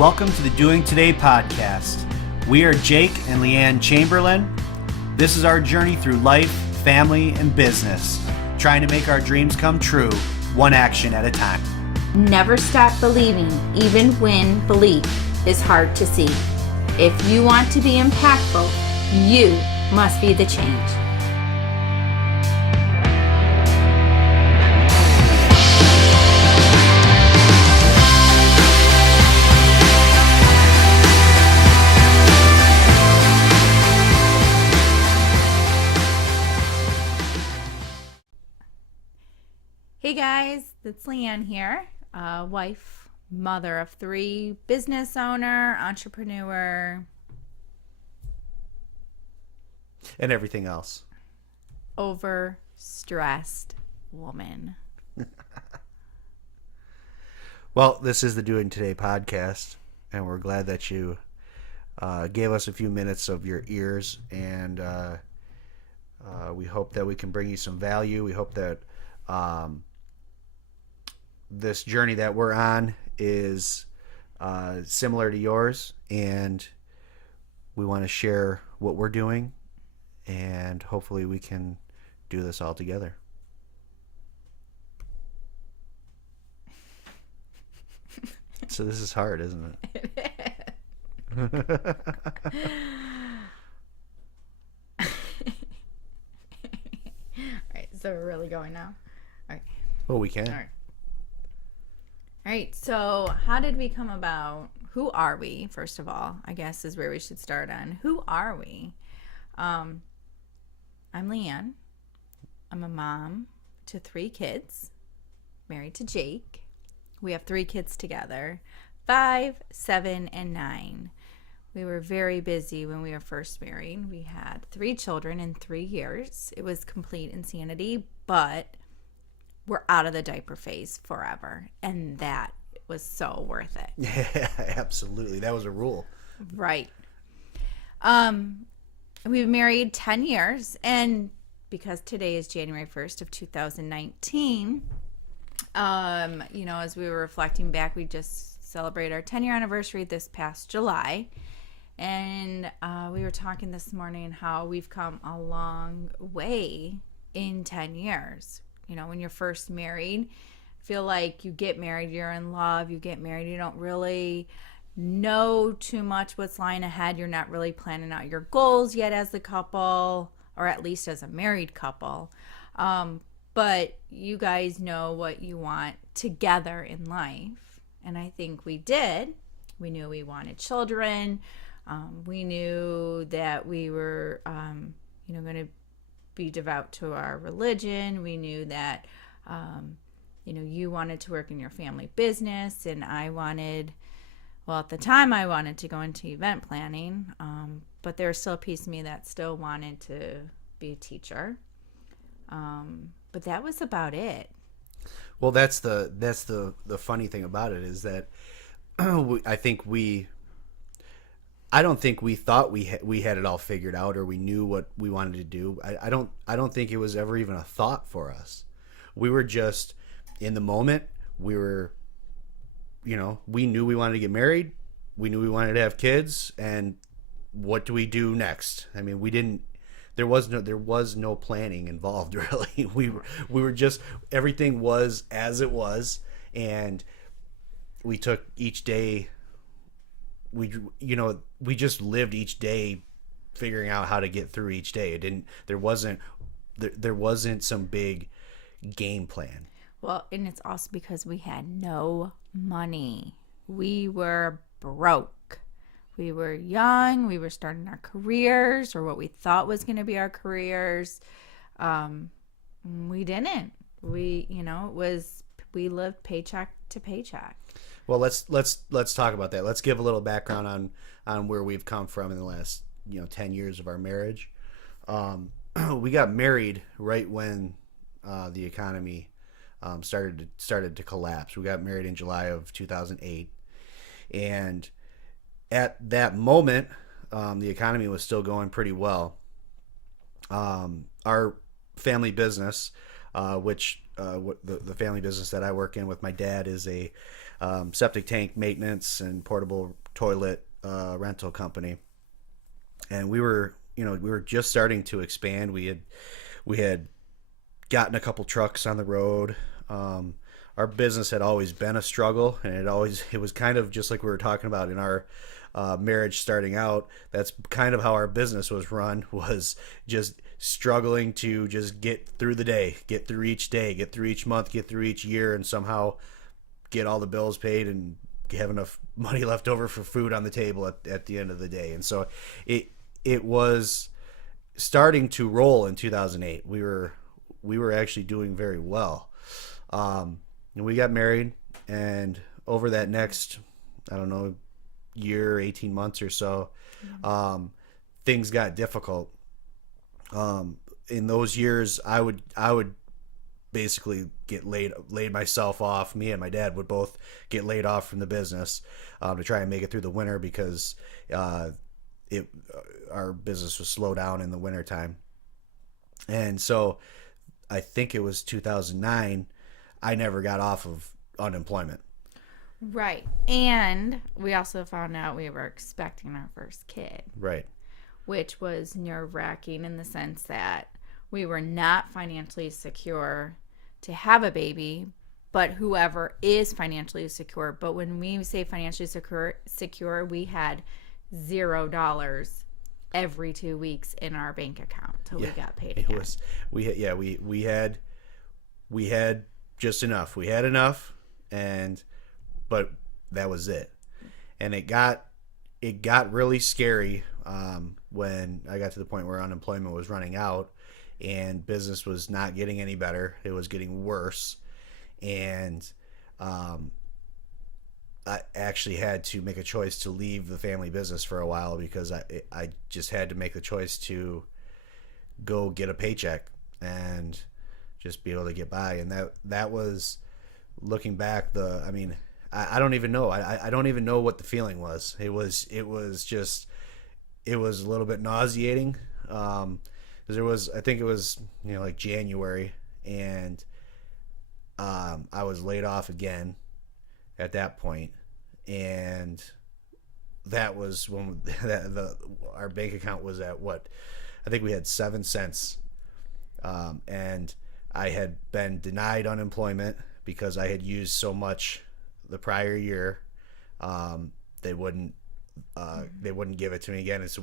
Welcome to the Doing Today podcast. We are Jake and Leanne Chamberlain. This is our journey through life, family, and business, trying to make our dreams come true, one action at a time. Never stop believing, even when belief is hard to see. If you want to be impactful, you must be the change. Hey guys, it's Leanne here, wife, mother of three, business owner, entrepreneur, And everything else. overstressed woman. Well, this is the Doing Today podcast, and we're glad that you gave us a few minutes of your ears, and we hope that we can bring you some value. We hope that this journey that we're on is similar to yours, and we want to share what we're doing, and hopefully we can do this all together. So this is hard, isn't it? Alright, so we're really going now? Alright. Well, we can. Alright, so how did we come about? Who are we, first of all, I guess is where we should start on. Who are we? I'm Leanne. I'm a mom to 3 kids, married to Jake. We have 3 kids together, 5, 7, and 9. We were very busy when we were first married. We had 3 children in 3 years. It was complete insanity, but we're out of the diaper phase forever, and that was so worth it. Yeah, absolutely. That was a rule. Right. We've married 10 years, and because today is January 1st of 2019, as we were reflecting back, we just celebrated our 10-year anniversary this past July, and we were talking this morning how we've come a long way in 10 years. You know, when you're first married, feel like you get married, you're in love, you get married, you don't really know too much what's lying ahead. You're not really planning out your goals yet as a couple, or at least as a married couple. But you guys know what you want together in life. And I think we did. We knew we wanted children. We knew that we were, going to be devout to our religion. We knew that, you wanted to work in your family business, and I wanted, at the time I wanted to go into event planning, but there was still a piece of me that still wanted to be a teacher. But that was about it. Well, that's the funny thing about it is that I don't think we thought we had it all figured out, or we knew what we wanted to do. I don't think it was ever even a thought for us. We were just in the moment. We were, we knew we wanted to get married. We knew we wanted to have kids, and what do we do next? I mean, we didn't. There was no planning involved, really. We were just, everything was as it was, and we took each day. We just lived each day, figuring out how to get through each day. There wasn't some big game plan. Well, and it's also because we had no money. We were broke. We were young. We were starting our careers, or what we thought was going to be our careers. We didn't. We lived paycheck to paycheck. Well, let's talk about that. Let's give a little background on where we've come from in the last 10 years of our marriage. We got married right when the economy started to collapse. We got married in July of 2008, and at that moment, the economy was still going pretty well. Our family business which the family business that I work in with my dad is a septic tank maintenance and portable toilet rental company. And we were just starting to expand. We had gotten a couple trucks on the road. Our business had always been a struggle, and it was kind of just like we were talking about in our marriage starting out. That's kind of how our business was run, was just struggling to just get through the day, get through each day, get through each month, get through each year, and somehow get all the bills paid and have enough money left over for food on the table at the end of the day. And so it was starting to roll in 2008. We were actually doing very well. And we got married, and over that next, I don't know, year, 18 months or so, things got difficult. In those years, I would basically get laid myself off. Me and my dad would both get laid off from the business to try and make it through the winter, because our business was slow down in the wintertime. And so I think it was 2009, I never got off of unemployment. Right. And we also found out we were expecting our first kid. Right. Which was nerve-wracking in the sense that we were not financially secure to have a baby, but whoever is financially secure. But when we say financially secure, we had $0 every 2 weeks in our bank account till we got paid again. We had just enough. We had enough, but that was it. And it got really scary when I got to the point where unemployment was running out and business was not getting any better. It was getting worse. And I actually had to make a choice to leave the family business for a while, because I just had to make the choice to go get a paycheck and just be able to get by. And that was, looking back, I don't even know. I don't even know what the feeling was. It was a little bit nauseating. Because I think it was, like January, and I was laid off again at that point. And that was when our bank account was at what? I think we had 7 cents. And I had been denied unemployment because I had used so much the prior year. They wouldn't give it to me again. And so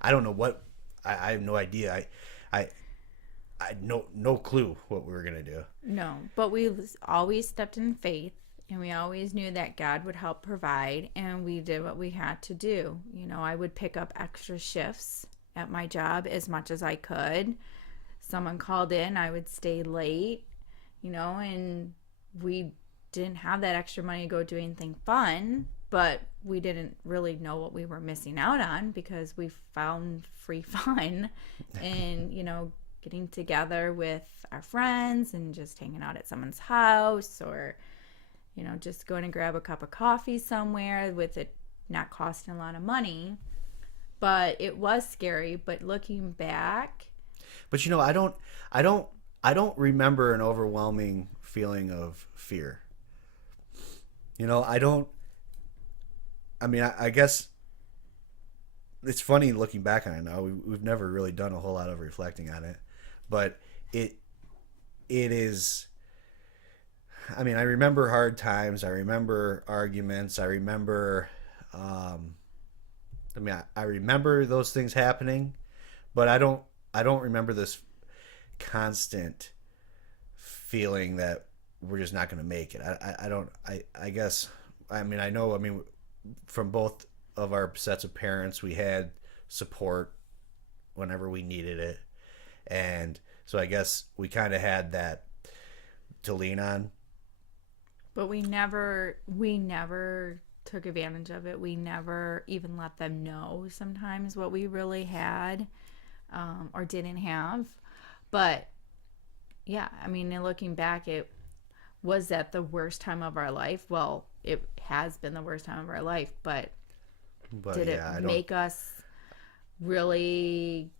I don't know what, I have no idea. I had no clue what we were going to do. No, but we always stepped in faith, and we always knew that God would help provide, and we did what we had to do. I would pick up extra shifts at my job as much as I could. Someone called in, I would stay late, and we didn't have that extra money to go do anything fun, but we didn't really know what we were missing out on, because we found free fun and, getting together with our friends and just hanging out at someone's house, or, just going to grab a cup of coffee somewhere, with it not costing a lot of money. But it was scary. But looking back, but I don't remember an overwhelming feeling of fear. I guess it's funny looking back on it now. We've never really done a whole lot of reflecting on it, but it is. I remember hard times. I remember arguments. I remember. I remember those things happening, but I don't remember this constant feeling that we're just not going to make it. I guess. I know. From both of our sets of parents, we had support whenever we needed it, and so I guess we kind of had that to lean on. But we never took advantage of it. We never even let them know sometimes what we really had or didn't have. But yeah, looking back, it was that the worst time of our life. Well, it has been the worst time of our life, but did it make us really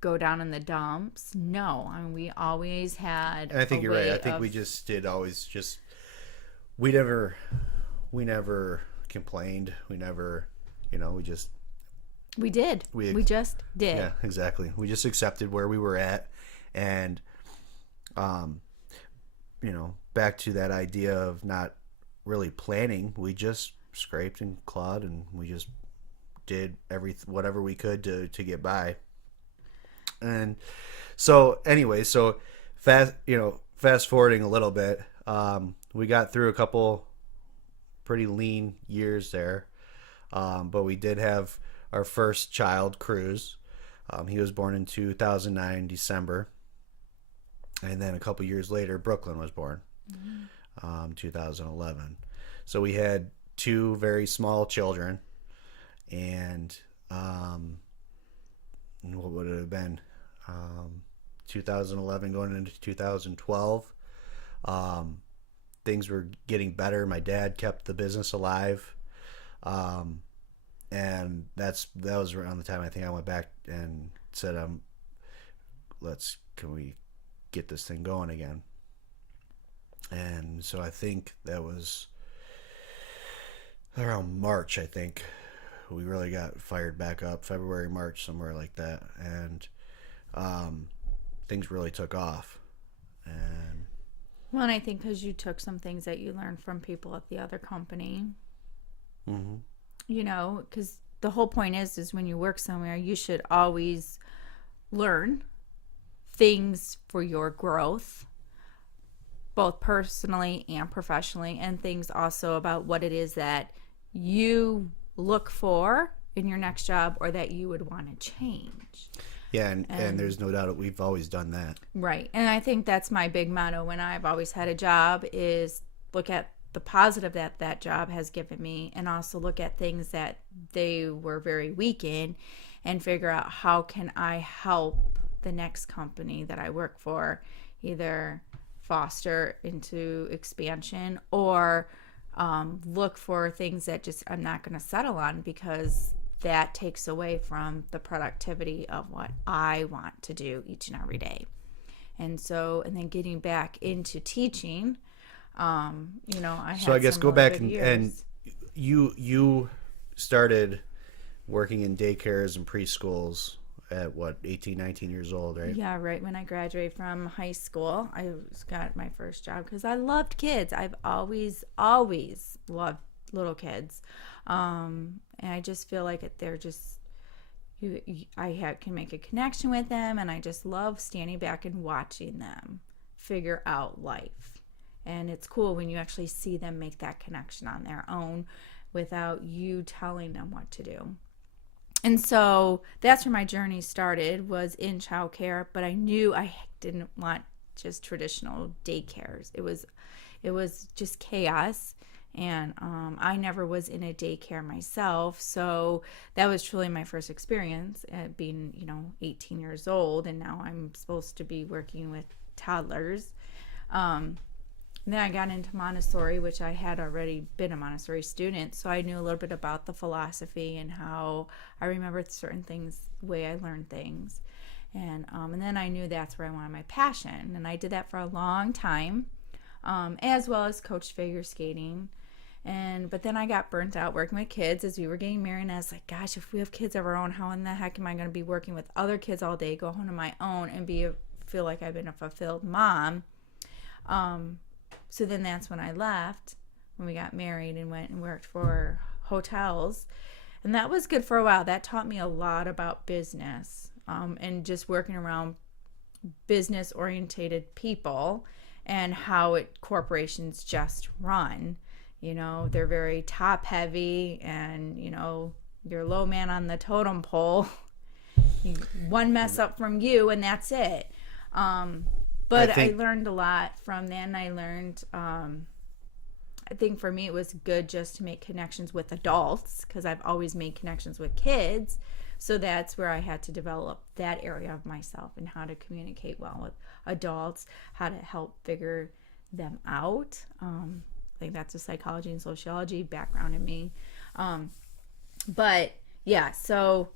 go down in the dumps. No, I mean, we always had. And I think a you're right. way I think of- we just did always just we never complained. We never, we just We did. We just did. yeah, exactly. We just accepted where we were at, and back to that idea of not really planning. We just scraped and clawed, and we just did whatever we could to get by. And so anyway, fast forwarding a little bit, we got through a couple pretty lean years there, but we did have our first child, Cruz. He was born in 2009 December, and then a couple years later Brooklyn was born, 2011. So we had two very small children, and what would it have been, 2011 going into 2012. Things were getting better. My dad kept the business alive, and that was around the time I think I went back and said, can we get this thing going again? And so I think that was around March. I think we really got fired back up, February, March, somewhere like that, and things really took off. And Well, and I think because you took some things that you learned from people at the other company, because the whole point is when you work somewhere, you should always learn things for your growth, both personally and professionally, and things also about what it is that you look for in your next job or that you would want to change. yeah, and there's no doubt that we've always done that. Right. And I think that's my big motto when I've always had a job is look at the positive that that job has given me, and also look at things that they were very weak in and figure out how can I help the next company that I work for either foster into expansion or look for things that just I'm not going to settle on, because that takes away from the productivity of what I want to do each and every day. And then getting back into teaching, I had So I guess some go really back good and years. you started working in daycares and preschools at 18, 19 years old, right? Yeah, right when I graduated from high school, I got my first job because I loved kids. I've always loved little kids. And I just feel like they're just, I can make a connection with them, and I just love standing back and watching them figure out life. And it's cool when you actually see them make that connection on their own without you telling them what to do. And so that's where my journey started, was in childcare, but I knew I didn't want just traditional daycares. It was just chaos. And I never was in a daycare myself, so that was truly my first experience at being 18 years old, and now I'm supposed to be working with toddlers. Then I got into Montessori, which I had already been a Montessori student, so I knew a little bit about the philosophy and how I remembered certain things, the way I learned things. And then I knew that's where I wanted my passion, and I did that for a long time, as well as coach figure skating. But then I got burnt out working with kids as we were getting married, and I was like, gosh, if we have kids of our own, how in the heck am I going to be working with other kids all day, go home to my own, and feel like I've been a fulfilled mom? So then that's when I left, when we got married, and went and worked for hotels. And that was good for a while. That taught me a lot about business, and just working around business-orientated people and how corporations just run. They're very top-heavy, and, you're low man on the totem pole. One mess up from you, and that's it. But I learned a lot from that, and I learned, I think for me it was good just to make connections with adults, because I've always made connections with kids. So that's where I had to develop that area of myself and how to communicate well with adults, how to help figure them out. I think that's a psychology and sociology background in me. But yeah, so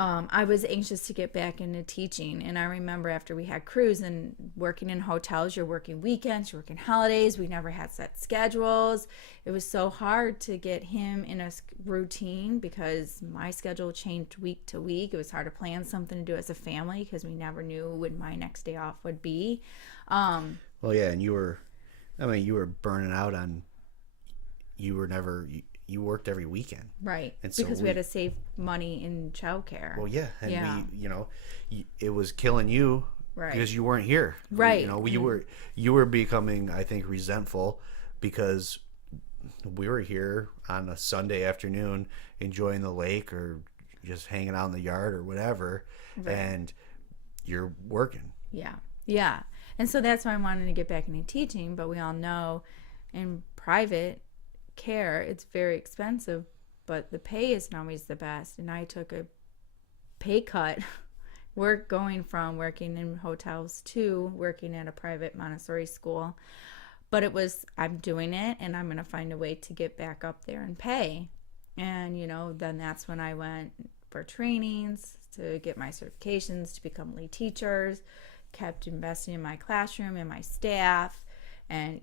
I was anxious to get back into teaching. And I remember after we had crews and working in hotels, you're working weekends, you're working holidays. We never had set schedules. It was so hard to get him in a routine because my schedule changed week to week. It was hard to plan something to do as a family because we never knew when my next day off would be. Well, yeah, and you were burning out on, you worked every weekend. Right. And so because we had to save money in childcare. Well, yeah. And Yeah. it was killing you Right. because you weren't here. Right. You were becoming, I think, resentful because we were here on a Sunday afternoon enjoying the lake or just hanging out in the yard or whatever. Right. And you're working. Yeah. Yeah. And so that's why I wanted to get back into teaching. But we all know in private care, it's very expensive, but the pay isn't always the best. And I took a pay cut going from working in hotels to working at a private Montessori school. But it was, I'm doing it and I'm going to find a way to get back up there and pay. And, then that's when I went for trainings to get my certifications to become lead teachers, kept investing in my classroom and my staff, and,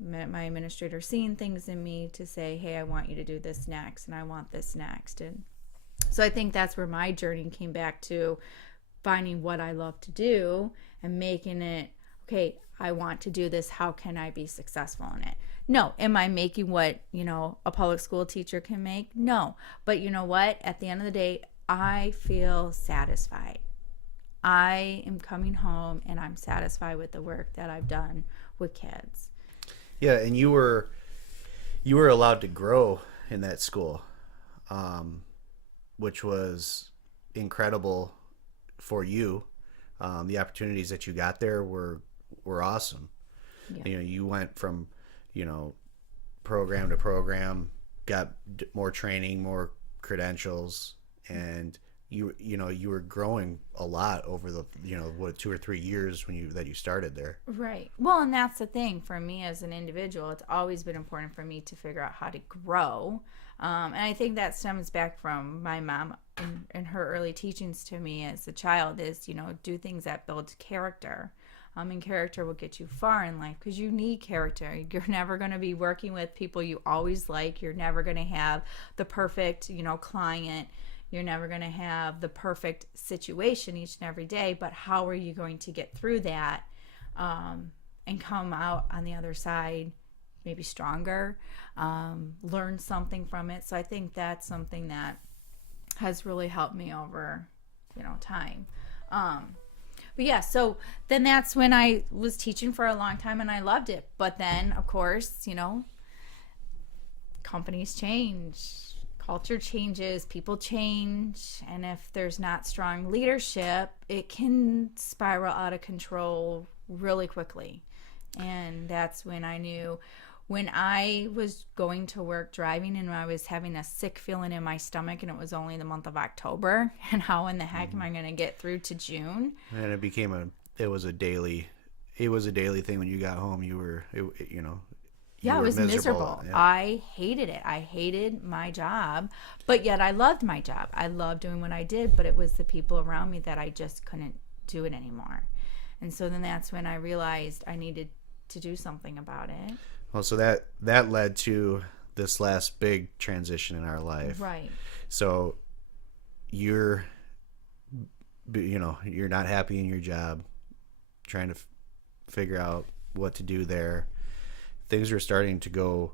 my administrator seeing things in me to say, hey, I want you to do this next and I want this next. And so I think that's where my journey came back to finding what I love to do and making it, okay, I want to do this. How can I be successful in it? No. Am I making what, a public school teacher can make? No. But you know what? At the end of the day, I feel satisfied. I am coming home and I'm satisfied with the work that I've done with kids. Yeah, and you were allowed to grow in that school, which was incredible for you. The opportunities that you got there were awesome. Yeah. You went from program to program, got more training, more credentials, and you were growing a lot over the 2 or 3 years that you started there. Right. Well, and that's the thing for me as an individual. It's always been important for me to figure out how to grow, and I think that stems back from my mom and her early teachings to me as a child is do things that build character. And character will get you far in life because you need character. You're never going to be working with people you always like. You're never going to have the perfect client. You're never going to have the perfect situation each and every day, but how are you going to get through that and come out on the other side maybe stronger, learn something from it? So I think that's something that has really helped me over, time. But yeah, so then that's when I was teaching for a long time and I loved it. But then, of course, companies change. Culture changes, people change, and if there's not strong leadership, it can spiral out of control really quickly. And that's when I knew, when I was going to work driving and I was having a sick feeling in my stomach and it was only the month of October, and how in the heck am I going to get through to June? And it was a daily thing when you got home. Yeah, it was miserable. Yeah. I hated it. I hated my job, but yet I loved my job. I loved doing what I did, but it was the people around me that I just couldn't do it anymore. And so then that's when I realized I needed to do something about it. Well, so that led to this last big transition in our life. Right. So you're not happy in your job, trying to figure out what to do there. Things were starting to go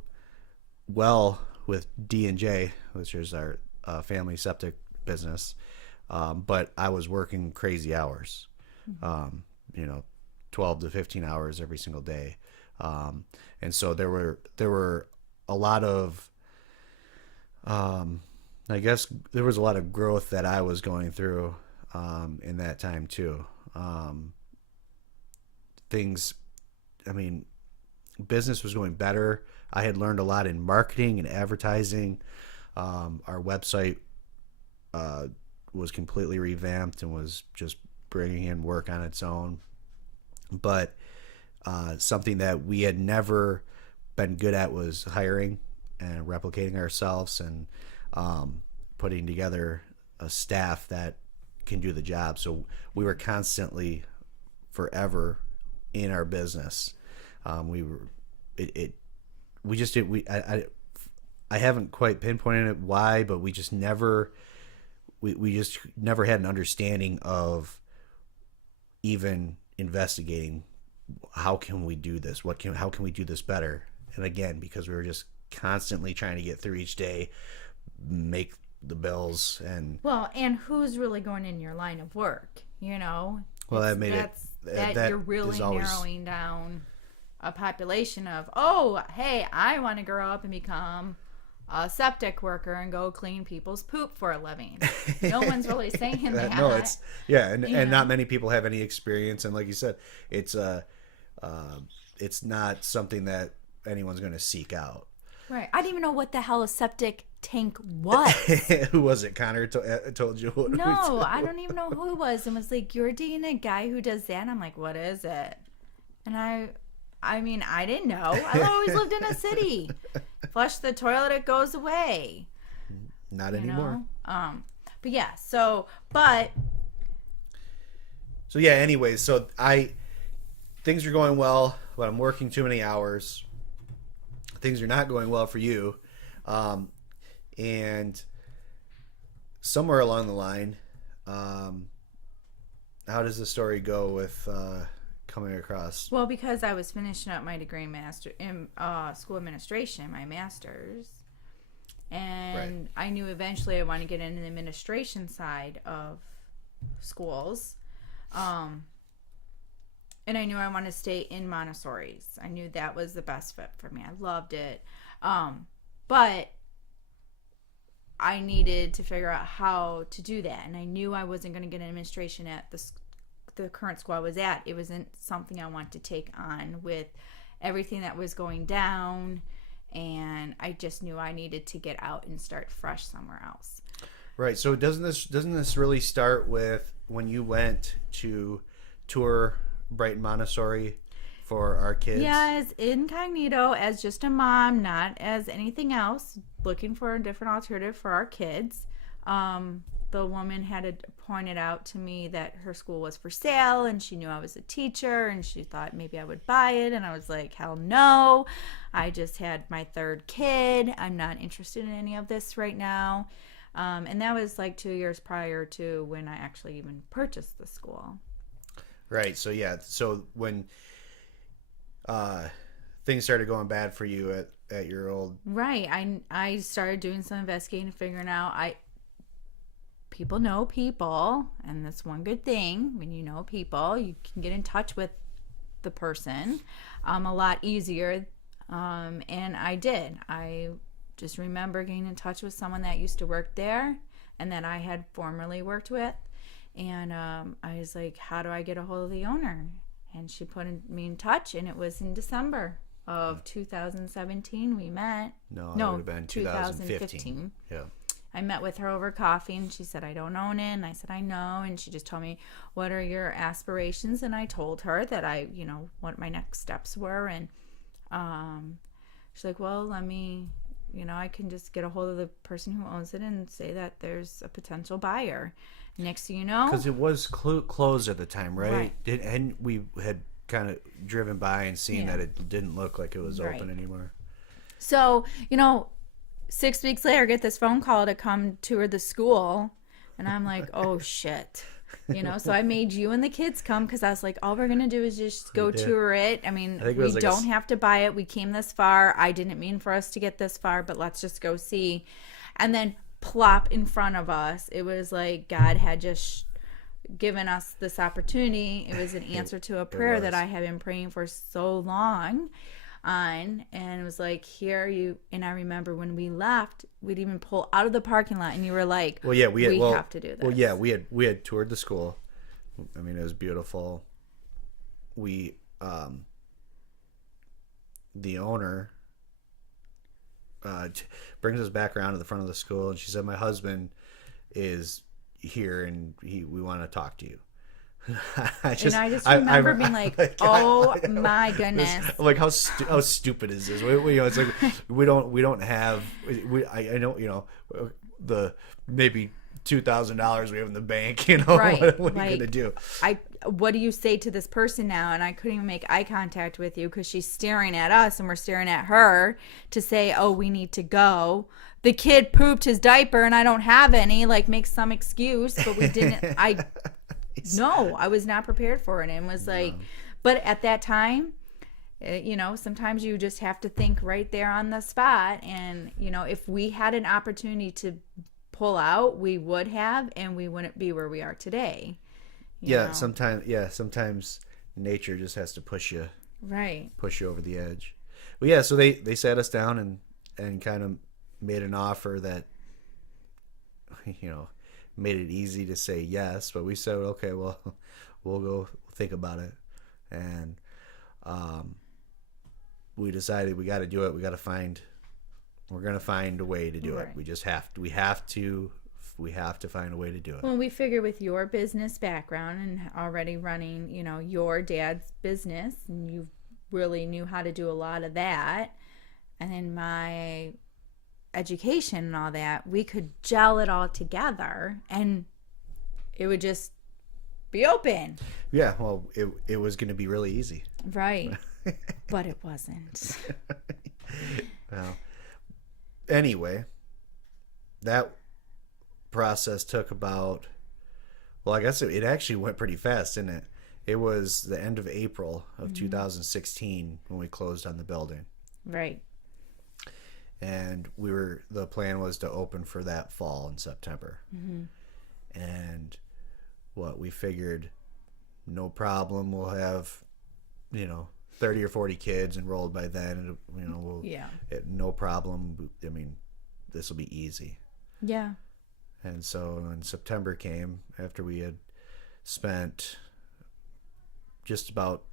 well with D&J, which is our family septic business. But I was working crazy hours, 12 to 15 hours every single day. And so there were a lot of, I guess there was a lot of growth that I was going through in that time too. Business was going better. I had learned a lot in marketing and advertising. Our website was completely revamped and was just bringing in work on its own. But something that we had never been good at was hiring and replicating ourselves and putting together a staff that can do the job. So we were constantly, forever, in our business. We were we just did I haven't quite pinpointed it why, but we just never we just never had an understanding of even investigating how can we do this, how can we do this better. And again, because we were just constantly trying to get through each day, make the bills, and who's really going in your line of work, well, that made that you're really narrowing down a population of, oh, hey, I want to grow up and become a septic worker and go clean people's poop for a living. No one's really saying that. No, and not many people have any experience, and like you said, it's not something that anyone's going to seek out. Right. I didn't even know what the hell a septic tank was. Who was it? Connor told you what? No, I don't even know who it was, and was like, you're dating a guy who does that? And I'm like, what is it? And I mean, I didn't know. I always lived in a city. Flush the toilet, it goes away. Not anymore. But yeah, so yeah, anyways, so things are going well, but I'm working too many hours. Things are not going well for you. And somewhere along the line, how does the story go with coming across? Well, because I was finishing up my degree in school administration, my master's, and I knew eventually I wanted to get into the administration side of schools, and I knew I wanted to stay in Montessori's. I knew that was the best fit for me. I loved it, but I needed to figure out how to do that, and I knew I wasn't going to get an administration at the current school I was at. It wasn't something I wanted to take on with everything that was going down, and I just knew I needed to get out and start fresh somewhere else. Right. So doesn't this really start with when you went to tour Brighton Montessori for our kids? Yeah, as incognito, as just a mom, not as anything else, looking for a different alternative for our kids. The woman had pointed out to me that her school was for sale, and she knew I was a teacher, and she thought maybe I would buy it. And I was like, hell no. I just had my third kid. I'm not interested in any of this right now. And that was like 2 years prior to when I actually even purchased the school. Right. So yeah. So when things started going bad for you at your old... Right. I started doing some investigating, figuring out people know people, and that's one good thing. When you know people, you can get in touch with the person a lot easier, and I did. I just remember getting in touch with someone that used to work there and that I had formerly worked with, and I was like, how do I get a hold of the owner? And she put me in touch, and it was in December of 2017 we met. No, it would have been 2015. Yeah. I met with her over coffee, and she said, I don't own it. And I said, I know. And she just told me, what are your aspirations? And I told her that what my next steps were. And she's like, well, let me, I can just get a hold of the person who owns it and say that there's a potential buyer. Next thing you know. Because it was closed at the time, right? And we had kind of driven by and seen that it didn't look like it was open anymore. So, 6 weeks later, I get this phone call to come tour the school, and I'm like, oh shit, So I made you and the kids come because I was like, all we're gonna do is just go tour it. I mean, we don't have to buy it. We came this far. I didn't mean for us to get this far, but let's just go see. And then plop in front of us, it was like God had just given us this opportunity. It was an answer to a prayer that I had been praying for so long. And it was like, here you, and I remember when we left, we'd even pull out of the parking lot, and you were like, we have to do this. Well, yeah, we had toured the school. I mean, it was beautiful. We the owner brings us back around to the front of the school, and she said, my husband is here, and we want to talk to you. I just remember being like, oh my goodness! I'm like, how stupid is this? It's like we don't have. I know the maybe $2,000 we have in the bank. You know, Right. what are you Like, gonna do? what do you say to this person now? And I couldn't even make eye contact with you because she's staring at us and we're staring at her to say, oh, we need to go. The kid pooped his diaper and I don't have any. Like, make some excuse, but we didn't. No, I was not prepared for it. And was like, but at that time, sometimes you just have to think right there on the spot. And, if we had an opportunity to pull out, we would have, and we wouldn't be where we are today. You know? Sometimes nature just has to push you Right. over the edge. But yeah, so they sat us down and kind of made an offer that, made it easy to say yes, but we said, okay, well, we'll go think about it. And we decided we got to do it. We're going to find a way to do it. Right. We have to find a way to do it. Well, we figure with your business background and already running, your dad's business, and you really knew how to do a lot of that, and then my education and all that, we could gel it all together and it would just be open. Yeah, well, it was going to be really easy. Right. But it wasn't. Well, anyway, that process took about, I guess it actually went pretty fast, didn't it? It was the end of April of 2016 when we closed on the building. Right. And the plan was to open for that fall in September. Mm-hmm. And we figured, no problem, we'll have, 30 or 40 kids enrolled by then. No problem. I mean, this will be easy. Yeah. And so when September came, after we had spent just about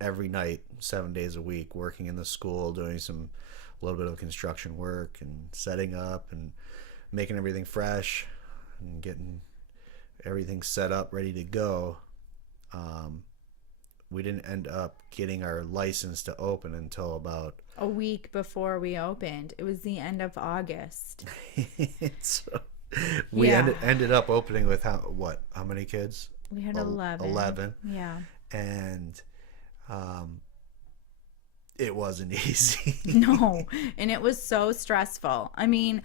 every night, 7 days a week, working in the school, doing a little bit of construction work and setting up and making everything fresh and getting everything set up, ready to go, we didn't end up getting our license to open until about a week before we opened. It was the end of August. So we ended up opening with how many kids? We had 11. 11. Yeah. And it wasn't easy. No, and it was so stressful. I mean,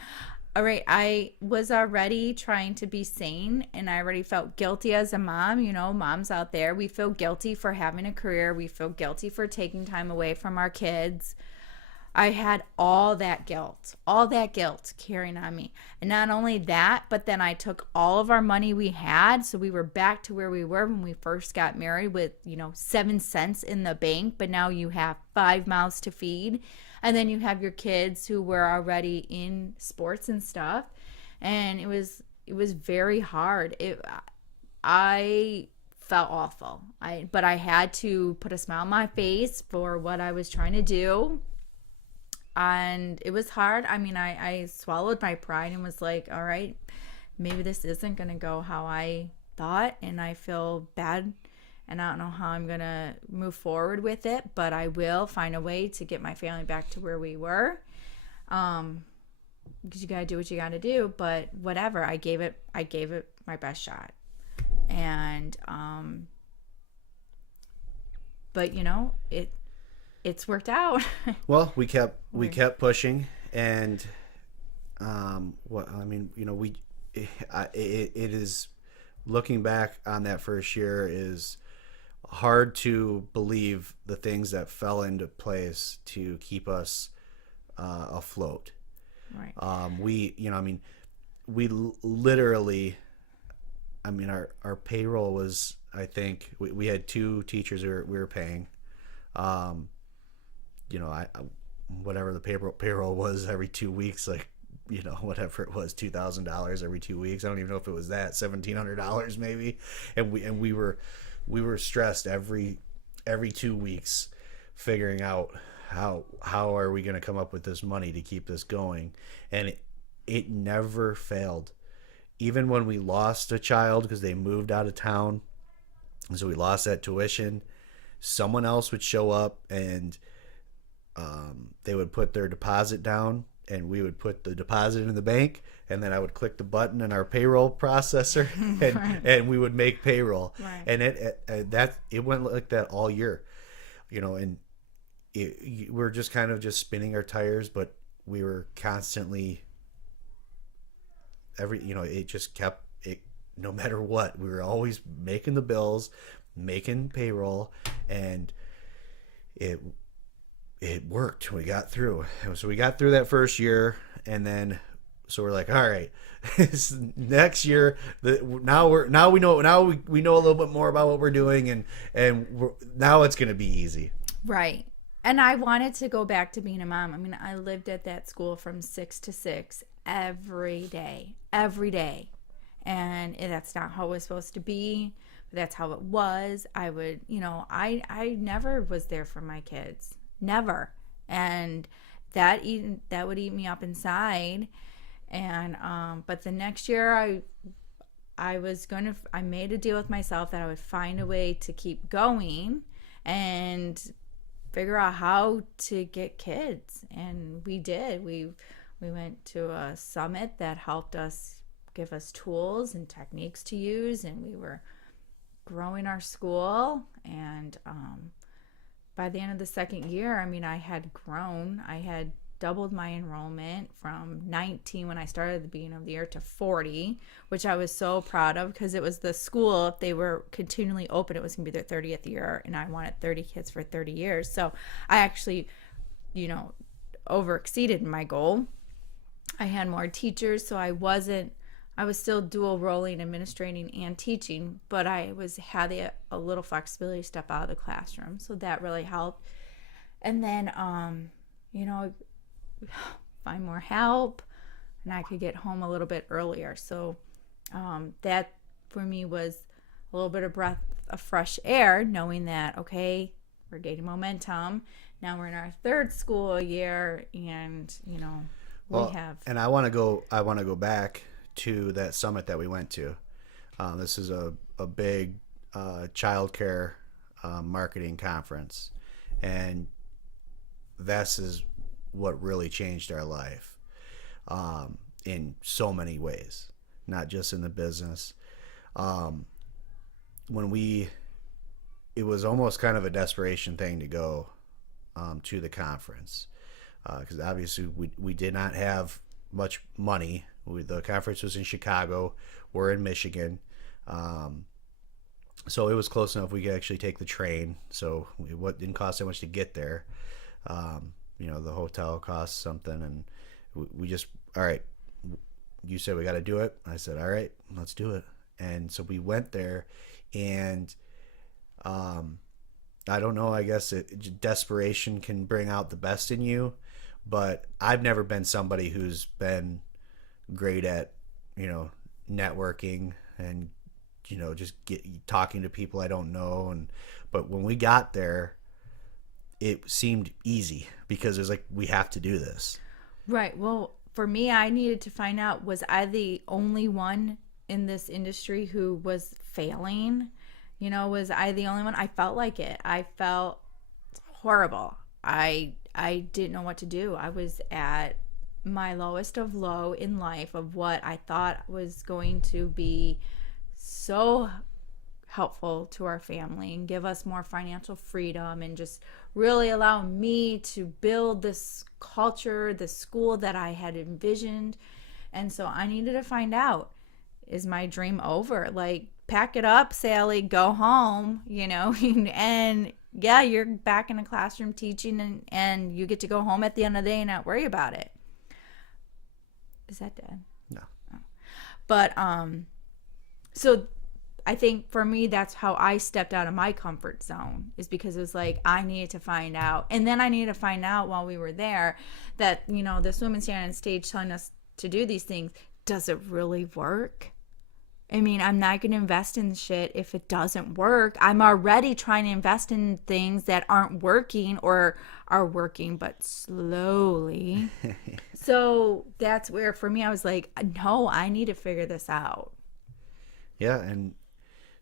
all right, I was already trying to be sane, and I already felt guilty as a mom. Moms out there, we feel guilty for having a career. We feel guilty for taking time away from our kids. I had all that guilt carrying on me. And not only that, but then I took all of our money we had. So we were back to where we were when we first got married with, 7 cents in the bank. But now you have 5 mouths to feed. And then you have your kids who were already in sports and stuff. And it was very hard. I felt awful. But I had to put a smile on my face for what I was trying to do. And it was hard. I mean, I swallowed my pride and was like, all right, maybe this isn't going to go how I thought. And I feel bad. And I don't know how I'm going to move forward with it. But I will find a way to get my family back to where we were. Because you got to do what you got to do. But whatever. I gave it my best shot. And, but, it's worked out. Well, we kept pushing, and it is, looking back on that first year, is hard to believe the things that fell into place to keep us afloat. Right. We literally, our payroll was, I think we had 2 teachers we were paying. Whatever the payroll was every 2 weeks, whatever it was, $2,000 every 2 weeks. I don't even know if it was that, $1,700 maybe. And we were stressed every 2 weeks, figuring out how are we going to come up with this money to keep this going. And it never failed. Even when we lost a child because they moved out of town, and so we lost that tuition, someone else would show up and they would put their deposit down and we would put the deposit in the bank, and then I would click the button in our payroll processor, and Right. and we would make payroll. Right. And it went like that all year, and we're just kind of just spinning our tires, but we were constantly it just kept it, no matter what, we were always making the bills, making payroll, and it worked. We got through. So we got through that first year, and then so we're like, all right, next year, we know a little bit more about what we're doing, and now it's going to be easy. Right. And I wanted to go back to being a mom. I mean, I lived at that school from 6 to 6 every day. And that's not how it was supposed to be. But that's how it was. I would, I never was there for my kids. Never. And that would eat me up inside. And but the next year I made a deal with myself that I would find a way to keep going and figure out how to get kids. And we did. We went to a summit that helped us, give us tools and techniques to use, and we were growing our school. And by the end of the second year, I mean, I had grown. I had doubled my enrollment from 19 when I started at the beginning of the year to 40, which I was so proud of, because it was the school, if they were continually open, it was going to be their 30th year, and I wanted 30 kids for 30 years. So I actually, over exceeded my goal. I had more teachers, so I was still dual rolling, administrating and teaching, but I had a little flexibility to step out of the classroom. So that really helped. And then, find more help, and I could get home a little bit earlier. So that for me was a little bit of breath of fresh air, knowing that, okay, we're gaining momentum. Now we're in our third school year, and And I want to go back to that summit that we went to. This is a big childcare marketing conference, and this is what really changed our life in so many ways, not just in the business. It was almost kind of a desperation thing to go to the conference, because obviously we did not have much money. The conference was in Chicago. We're in Michigan. So it was close enough we could actually take the train. So it didn't cost that much to get there. The hotel cost something, and we just, all right, you said we got to do it. I said, all right, let's do it. And so we went there, and I don't know, I guess desperation can bring out the best in you, but I've never been somebody who's been great at, networking and, just talking to people I don't know. But when we got there, it seemed easy, because it was like, we have to do this. Right. Well, for me, I needed to find out, was I the only one in this industry who was failing? Was I the only one? I felt like it. I felt horrible. I didn't know what to do. I was at my lowest of low in life, of what I thought was going to be so helpful to our family and give us more financial freedom and just really allow me to build this culture, this school that I had envisioned. And so I needed to find out, is my dream over? Like, pack it up, Sally, go home, and yeah, you're back in a classroom teaching, and you get to go home at the end of the day and not worry about it. Is that dead? No. Oh. But so I think for me, that's how I stepped out of my comfort zone, is because it was like, I needed to find out. And then I needed to find out while we were there that, this woman standing on stage telling us to do these things, does it really work? I mean, I'm not going to invest in shit if it doesn't work. I'm already trying to invest in things that aren't working, or are working, but slowly. So that's where, for me, I was like, no, I need to figure this out. Yeah, and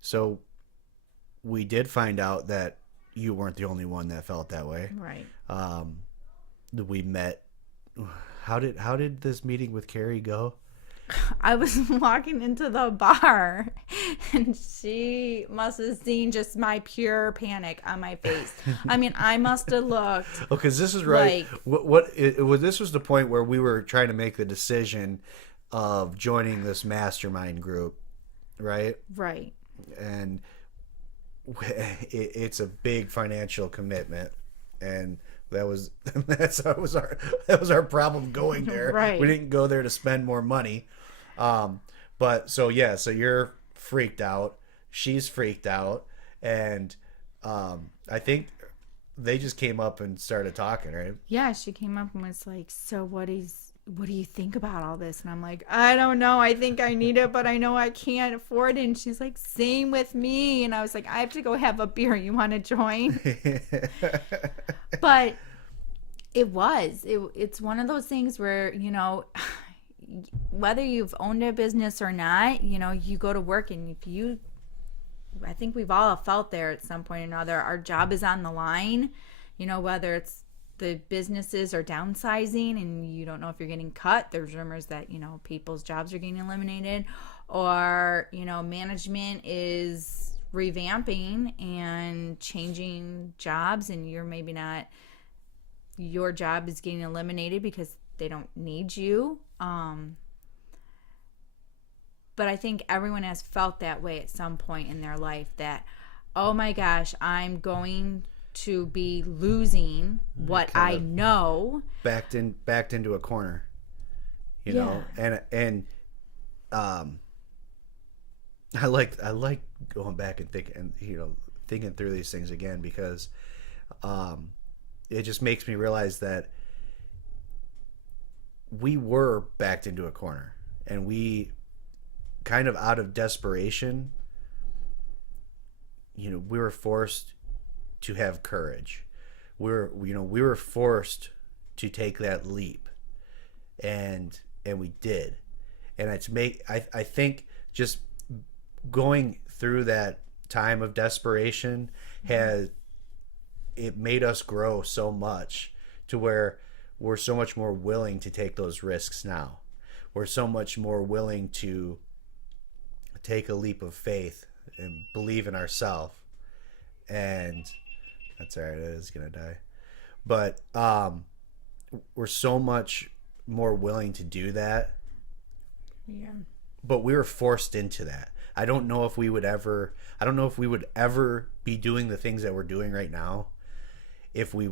so we did find out that you weren't the only one that felt that way. Right. We met, how did this meeting with Carrie go? I was walking into the bar and she must have seen just my pure panic on my face. I mean, I must have looked Oh, because this is right. like, This was the point where we were trying to make the decision of joining this mastermind group, right? right. And it's a big financial commitment, and that was our problem going there. Right. We didn't go there to spend more money. But so yeah, so you're freaked out, she's freaked out, and I think they just came up and started talking, right? Yeah, she came up and was like, "So what do you think about all this?" And I'm like, "I don't know. I think I need it, but I know I can't afford it." And she's like, "Same with me." And I was like, "I have to go have a beer. You want to join?" But it's one of those things where, whether you've owned a business or not, you go to work, and I think we've all felt there at some point or another, our job is on the line, whether it's the businesses are downsizing and you don't know if you're getting cut. There's rumors that, people's jobs are getting eliminated, or, management is revamping and changing jobs, and your job is getting eliminated because they don't need you. But I think everyone has felt that way at some point in their life, that, oh my gosh, I'm going to be losing what I know. Backed into a corner, and I like going back and thinking through these things again, because it just makes me realize that we were backed into a corner, and we kind of out of desperation, we were forced to have courage. We were forced to take that leap, and we did. And I think just going through that time of desperation it made us grow so much, to where we're so much more willing to take those risks now. We're so much more willing to take a leap of faith and believe in ourselves. And that's all right, it is gonna die. But we're so much more willing to do that. Yeah. But we were forced into that. I don't know if we would ever be doing the things that we're doing right now if we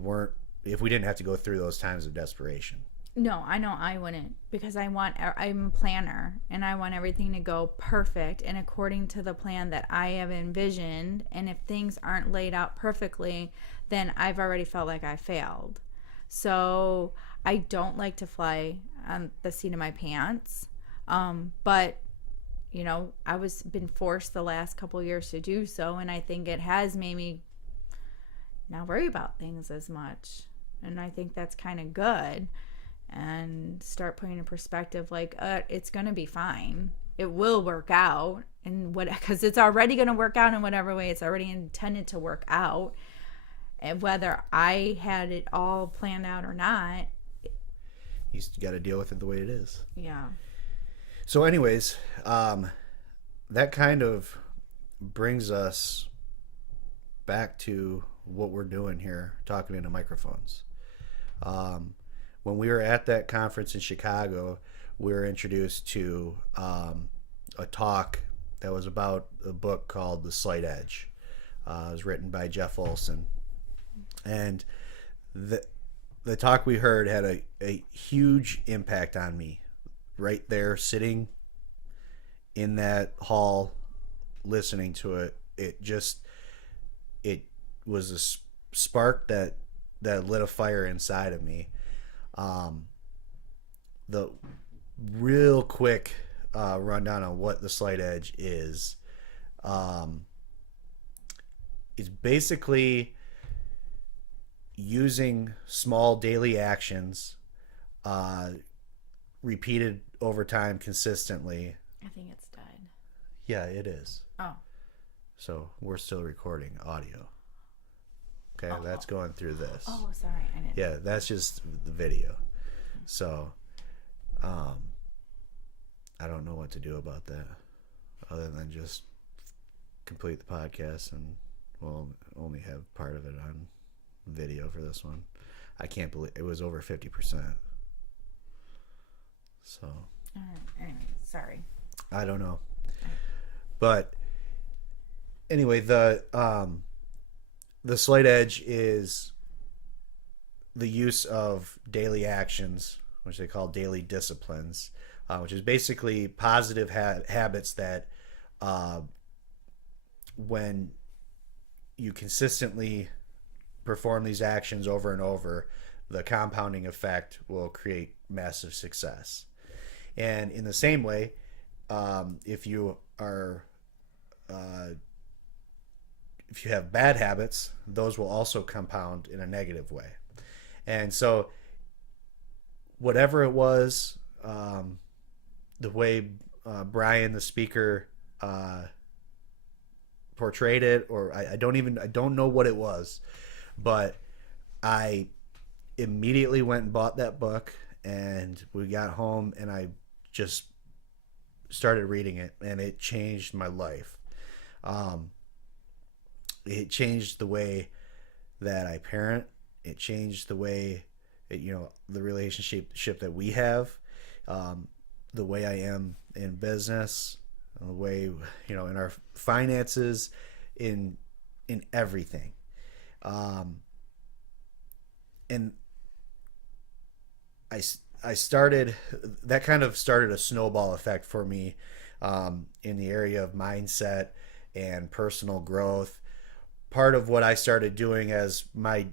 didn't have to go through those times of desperation. No, I know I wouldn't, because I'm a planner, and I want everything to go perfect and according to the plan that I have envisioned. And if things aren't laid out perfectly, then I've already felt like I failed. So I don't like to fly on the seat of my pants. But I was been forced the last couple of years to do so, and I think it has made me not worry about things as much. And I think that's kind of good. And start putting in perspective, like, it's going to be fine. It will work out, because it's already going to work out in whatever way it's already intended to work out. And whether I had it all planned out or not, you got to deal with it the way it is. Yeah. So anyways, that kind of brings us back to what we're doing here, talking into microphones. When we were at that conference in Chicago, we were introduced to a talk that was about a book called The Slight Edge. It was written by Jeff Olson. And the talk we heard had a huge impact on me. Right there, sitting in that hall, listening to it, it was a spark that lit a fire inside of me. The real quick rundown on what the Slight Edge is basically using small daily actions repeated over time consistently. I think it's died. Yeah, it is. Oh. So we're still recording audio. Okay, that's going through this. Oh, sorry. I didn't. Yeah, that's just the video. So Um, I don't know what to do about that other than just complete the podcast, and we'll only have part of it on video for this one. I can't believe it was over 50%. So, Anyway, sorry. I don't know. But anyway, the slight edge is the use of daily actions, which they call daily disciplines, which is basically positive habits that when you consistently perform these actions over and over, the compounding effect will create massive success. And in the same way, if you are if you have bad habits, those will also compound in a negative way. And so, whatever it was, the way Brian, the speaker, portrayed it, or I don't know what it was, but I immediately went and bought that book, and we got home, and I just started reading it, and it changed my life. It changed the way that I parent. It changed the way, the relationship that we have, the way I am in business, the way, in our finances, in everything. And I started, that kind of started a snowball effect for me in the area of mindset and personal growth. Part of what I started doing as my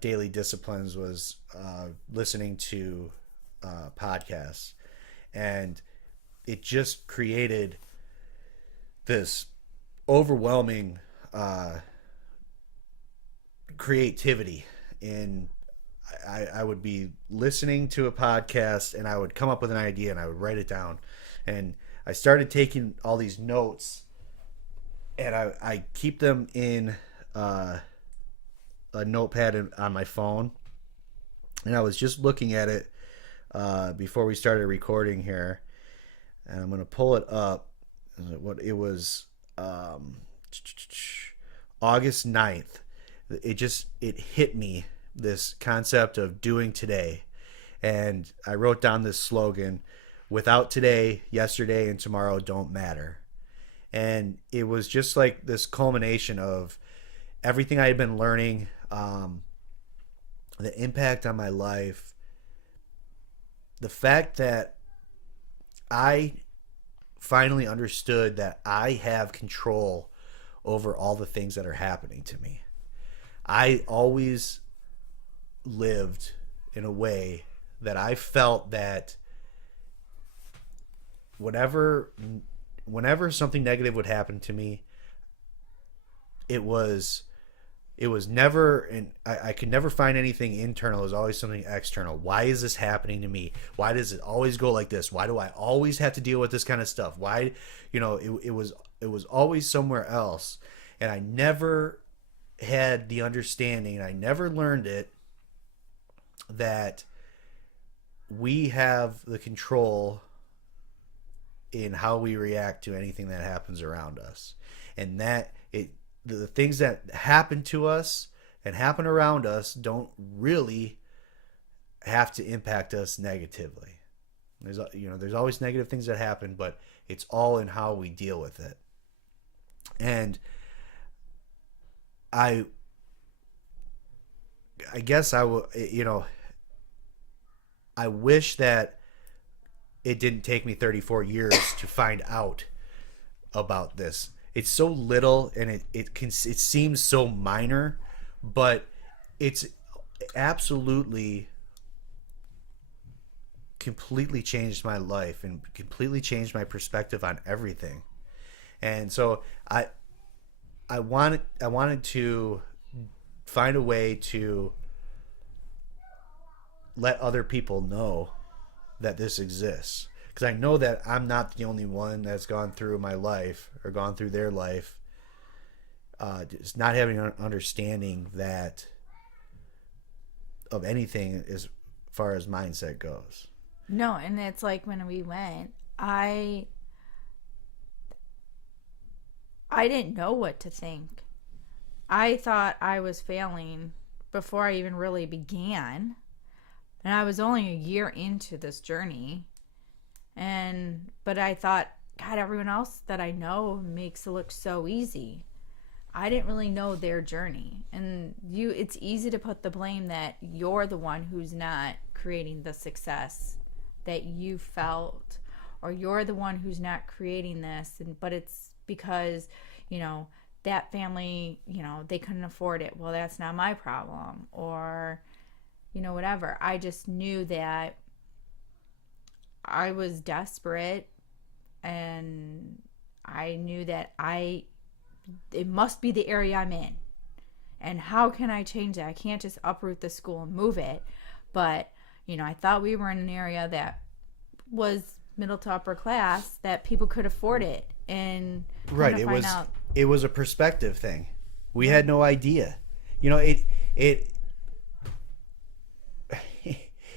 daily disciplines was listening to podcasts, and it just created this overwhelming creativity in. I would be listening to a podcast, and I would come up with an idea, and I would write it down, and I started taking all these notes, and I keep them in a notepad on my phone. And I was just looking at it before we started recording here, and I'm going to pull it up. What it was, August 9th. It hit me, this concept of doing today. And I wrote down this slogan: without today, yesterday and tomorrow don't matter. And it was just like this culmination of everything I had been learning, the impact on my life, the fact that I finally understood that I have control over all the things that are happening to me. I always lived in a way that I felt that whenever something negative would happen to me, it was never, and I could never find anything internal. It was always something external. Why is this happening to me? Why does it always go like this? Why do I always have to deal with this kind of stuff? Why, it was always somewhere else. And I never had the understanding, and I never learned it, that we have the control in how we react to anything that happens around us. And that the things that happen to us and happen around us don't really have to impact us negatively. There's always negative things that happen, but it's all in how we deal with it. And I guess I wish that it didn't take me 34 years to find out about this. It's so little, and it seems so minor, but it's absolutely completely changed my life and completely changed my perspective on everything. And so I wanted to find a way to let other people know that this exists, because I know that I'm not the only one that's gone through my life or gone through their life, just not having an understanding that of anything as far as mindset goes. No, and it's like when we went, I didn't know what to think. I thought I was failing before I even really began. And I was only a year into this journey. But I thought, God, everyone else that I know makes it look so easy. I didn't really know their journey. And it's easy to put the blame that you're the one who's not creating the success that you felt, or you're the one who's not creating this. But it's because, you know, that family, they couldn't afford it. Well, that's not my problem. Or, whatever. I just knew that I was desperate, and I knew that it must be the area I'm in. And how can I change that? I can't just uproot the school and move it. But, I thought we were in an area that was middle to upper class, that people could afford it. And Right. It was a perspective thing. We had no idea. It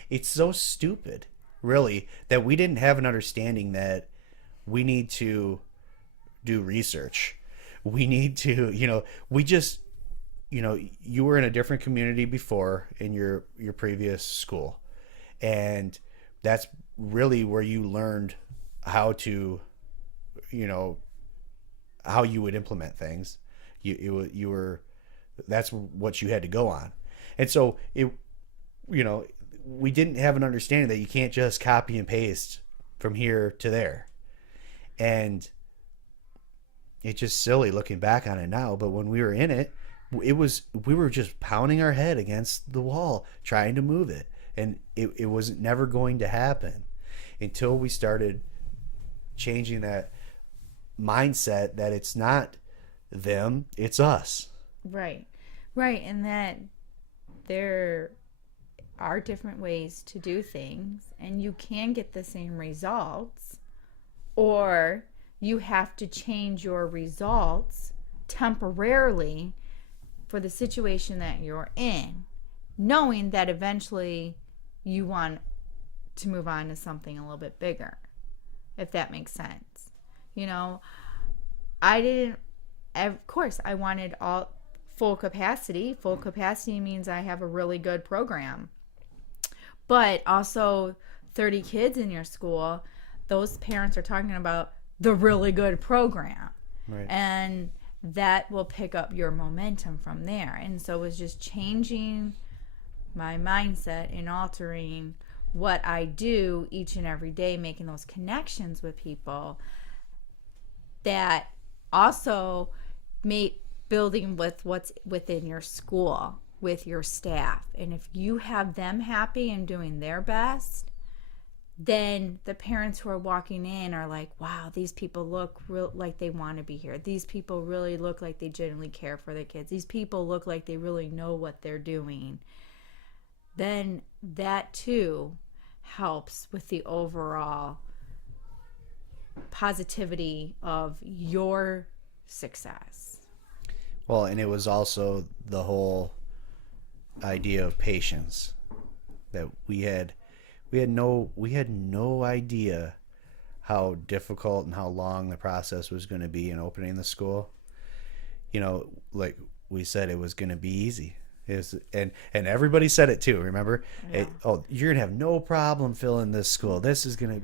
it's so stupid, really, that we didn't have an understanding that we need to do research. We need to, we just, you were in a different community before in your previous school. And that's really where you learned how to, how you would implement things. You were, that's what you had to go on. And so we didn't have an understanding that you can't just copy and paste from here to there. And it's just silly looking back on it now, but when we were in it, we were just pounding our head against the wall trying to move it, and it was never going to happen until we started changing that mindset that it's not them, it's us. Right. Right. And that there are different ways to do things, and you can get the same results, or you have to change your results temporarily for the situation that you're in, knowing that eventually you want to move on to something a little bit bigger, if that makes sense. I didn't, of course, I wanted all full capacity. Full capacity means I have a really good program. But also 30 kids in your school, those parents are talking about the really good program. Right. And that will pick up your momentum from there. And so it was just changing my mindset and altering what I do each and every day, making those connections with people that also building with what's within your school, with your staff. And if you have them happy and doing their best, then the parents who are walking in are like, wow, these people look like they want to be here. These people really look like they genuinely care for their kids. These people look like they really know what they're doing. Then that too helps with the overall positivity of your success. Well, and it was also the whole idea of patience that we had no idea how difficult and how long the process was going to be in opening the school. Like we said, it was going to be easy. And everybody said it too. Remember? Yeah. You're gonna have no problem filling this school. This is gonna,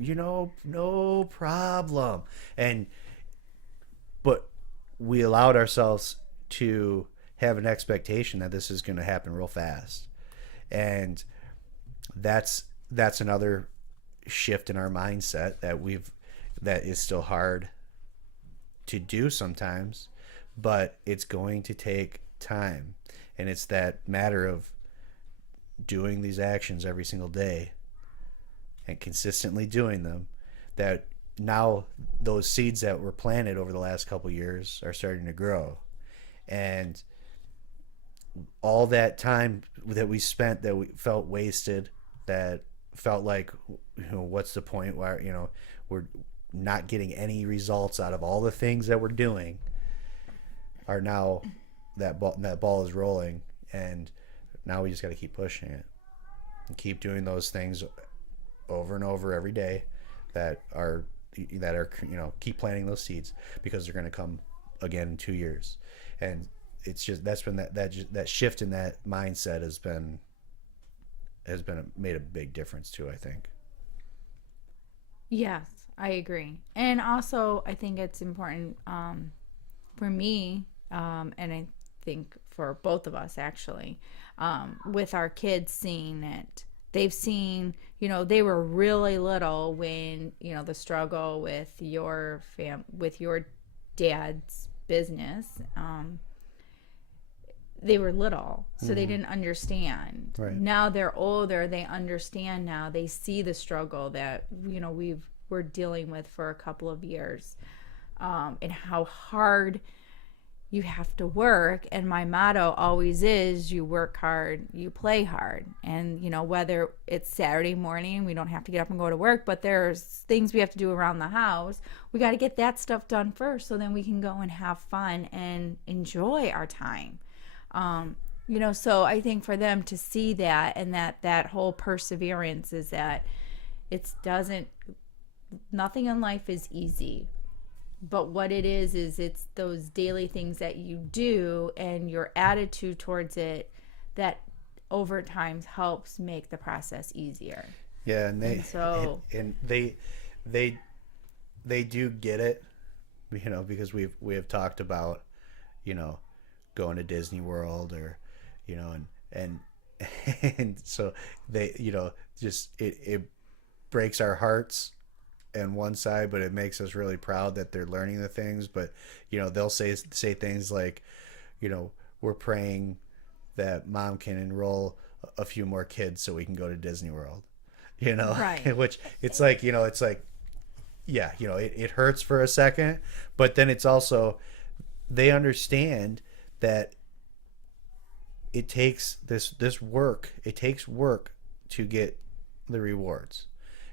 no problem. But we allowed ourselves to have an expectation that this is going to happen real fast, and that's another shift in our mindset that is still hard to do sometimes, but it's going to take time. And it's that matter of doing these actions every single day and consistently doing them, that now those seeds that were planted over the last couple of years are starting to grow. And all that time that we spent that we felt wasted, that felt like, what's the point, where we're not getting any results out of all the things that we're doing, are now that ball is rolling, and now we just got to keep pushing it and keep doing those things over and over every day that are keep planting those seeds, because they're going to come again in 2 years. And it's just, that's been that shift in that mindset has been made a big difference too, I think. Yes, I agree. And also, I think it's important for me, and I think for both of us actually, with our kids seeing it. They've seen, they were really little when, the struggle with with your dad's business. They were little, so they didn't understand. Right. Now they're older, they understand now. They see the struggle that, we're dealing with for a couple of years, and how hard you have to work. And my motto always is, you work hard, you play hard. And whether it's Saturday morning, we don't have to get up and go to work, but there's things we have to do around the house. We got to get that stuff done first, so then we can go and have fun and enjoy our time. So I think for them to see that, and that whole perseverance is that nothing in life is easy. But what it is it's those daily things that you do and your attitude towards it that over time helps make the process easier. Yeah, and they do get it, because we have talked about, going to Disney World, or, and and so they, just it breaks our hearts on one side, but it makes us really proud that they're learning the things. But they'll say things like, we're praying that mom can enroll a few more kids so we can go to Disney World, Right. which it's like, yeah, it hurts for a second, but then it's also, they understand that it takes this work. It takes work to get the rewards.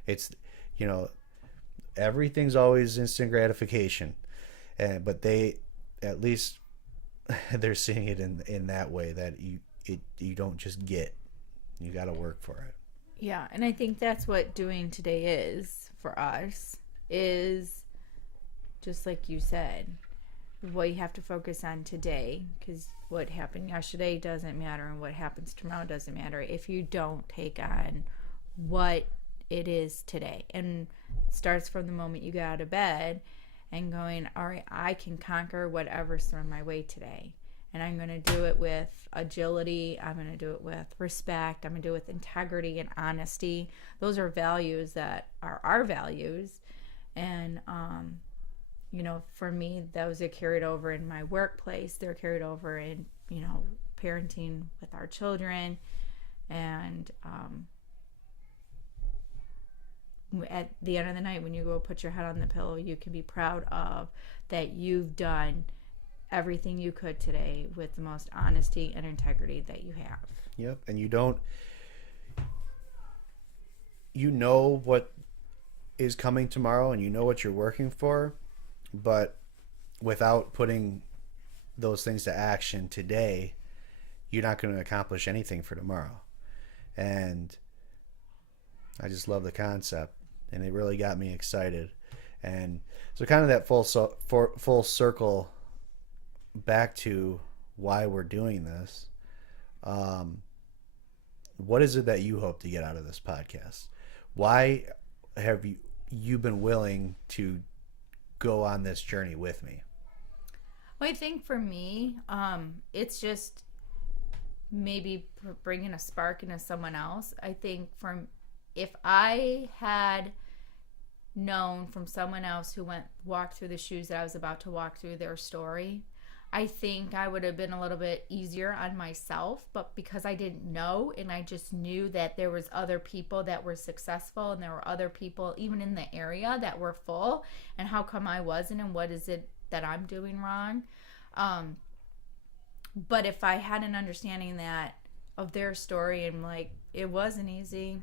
It's, everything's always instant gratification, but they, at least they're seeing it in that way, that you don't just get, you got to work for it. Yeah, and I think that's what doing today is for us, is just like you said, what you have to focus on today, because what happened yesterday doesn't matter, and what happens tomorrow doesn't matter if you don't take on what it is today. And it starts from the moment you get out of bed and going, all right, I can conquer whatever's thrown my way today. And I'm going to do it with agility. I'm going to do it with respect. I'm going to do it with integrity and honesty. Those are values that are our values. And, for me, those are carried over in my workplace. They're carried over in, parenting with our children. And at the end of the night, when you go put your head on the pillow, you can be proud of that you've done everything you could today with the most honesty and integrity that you have. Yep. And you know what is coming tomorrow, and you know what you're working for, but without putting those things to action today, you're not going to accomplish anything for tomorrow. And I just love the concept, and it really got me excited. And so kind of that full circle back to why we're doing this. What is it that you hope to get out of this podcast? Why have you been willing to go on this journey with me? Well, I think for me, it's just maybe bringing a spark into someone else. I think if I had known from someone else who walked through the shoes that I was about to walk through, their story, I think I would have been a little bit easier on myself. But because I didn't know, and I just knew that there was other people that were successful, and there were other people even in the area that were full, and how come I wasn't, and what is it that I'm doing wrong? But if I had an understanding of their story, and like, it wasn't easy,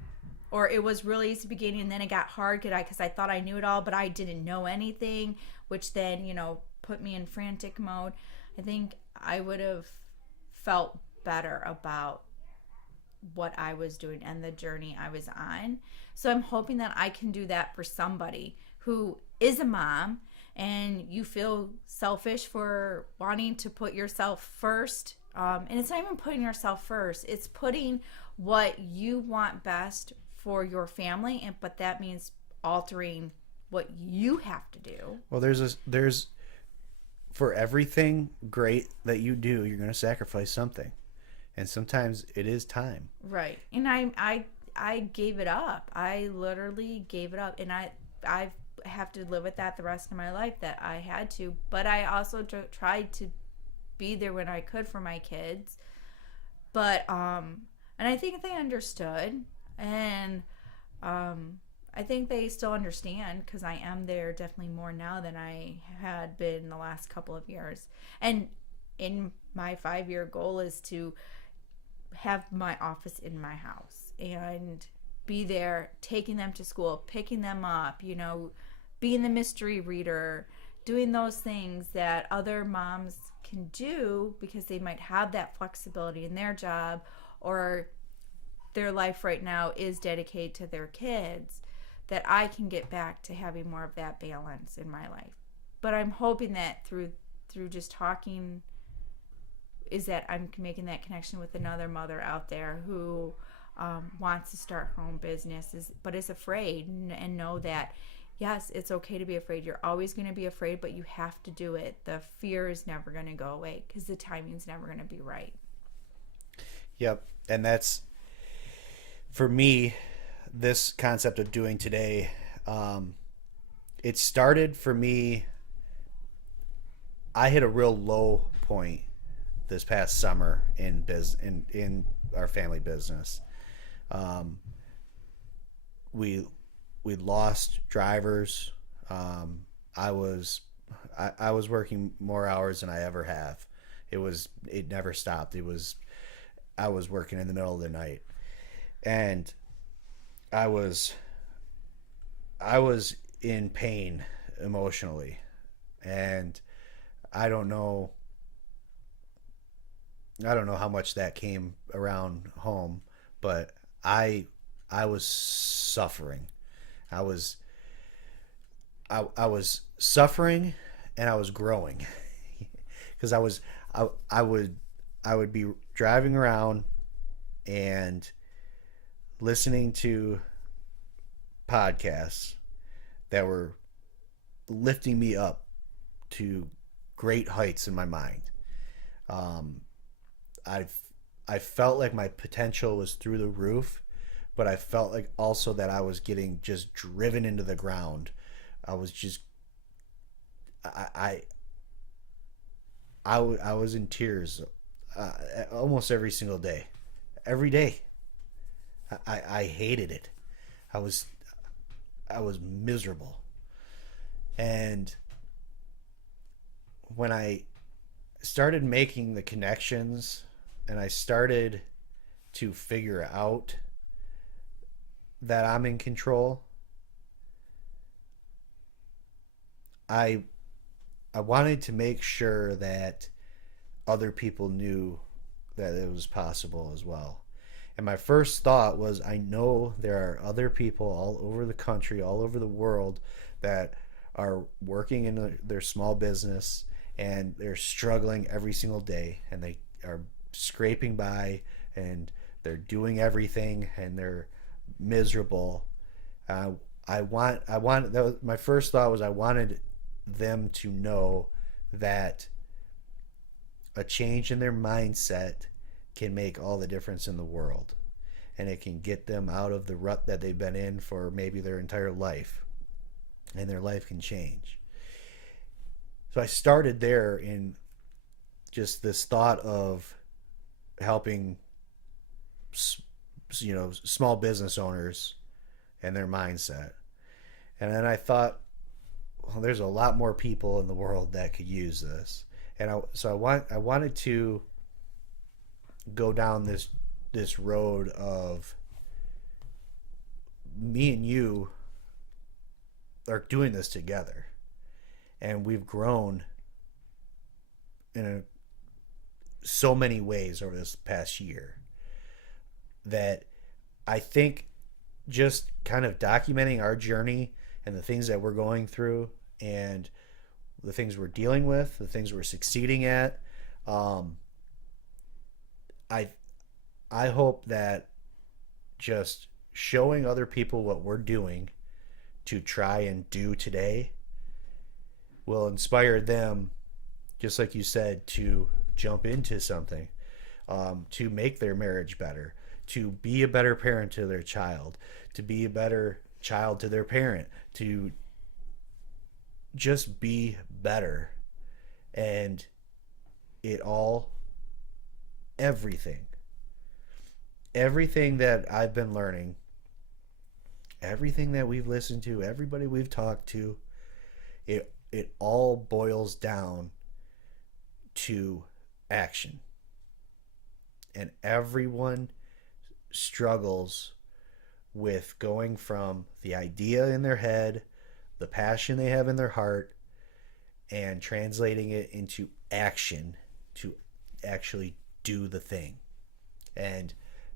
or it was really easy at the beginning and then it got hard because I thought I knew it all, but I didn't know anything, which then, put me in frantic mode. I think I would have felt better about what I was doing and the journey I was on. So I'm hoping that I can do that for somebody who is a mom and you feel selfish for wanting to put yourself first. And it's not even putting yourself first, it's putting what you want best for your family, and but that means altering what you have to do. Well, there's for everything great that you do, you're going to sacrifice something, and sometimes it is time. Right. And I gave it up. I literally gave it up, and I have to live with that the rest of my life, that I had to. But I also tried to be there when I could for my kids. But and I think they understood, and I think they still understand, because I am there definitely more now than I had been the last couple of years. And in my 5-year goal is to have my office in my house and be there, taking them to school, picking them up, being the mystery reader, doing those things that other moms can do because they might have that flexibility in their job, or their life right now is dedicated to their kids, that I can get back to having more of that balance in my life. But I'm hoping that through just talking, is that I'm making that connection with another mother out there who wants to start her own business, but is afraid, and know that, yes, it's okay to be afraid. You're always going to be afraid, but you have to do it. The fear is never going to go away because the timing's never going to be right. Yep. And that's, for me, this concept of doing today, it started for me. I hit a real low point this past summer in our family business. We lost drivers. I was working more hours than I ever have. It never stopped. I was working in the middle of the night, and I was in pain emotionally, and I don't know how much that came around home, but I was suffering. I was suffering, and I was growing because I would be driving around and listening to podcasts that were lifting me up to great heights in my mind. I felt like my potential was through the roof, but I felt like also that I was getting just driven into the ground. I was just I was in tears almost every single day. Every day. I hated it. I was miserable. And when I started making the connections and I started to figure out that I'm in control, I wanted to make sure that other people knew that it was possible as well. And my first thought was, I know there are other people all over the country, all over the world, that are working in their small business and they're struggling every single day, and they are scraping by, and they're doing everything, and they're miserable. My first thought was, I wanted them to know that a change in their mindset can make all the difference in the world, and it can get them out of the rut that they've been in for maybe their entire life, and their life can change. So I started there in just this thought of helping small business owners and their mindset. And then I thought, well, there's a lot more people in the world that could use this. And I wanted to go down this road of me and you are doing this together, and we've grown in so many ways over this past year that I think just kind of documenting our journey and the things that we're going through and the things we're dealing with, the things we're succeeding at. Um, I I hope that just showing other people what we're doing to try and do today will inspire them, just like you said, to jump into something, to make their marriage better, to be a better parent to their child, to be a better child to their parent, to just be better. And it all, everything, everything that I've been learning, everything that we've listened to, everybody we've talked to, it all boils down to action. And everyone struggles with going from the idea in their head, the passion they have in their heart, and translating it into action to actually do the thing. And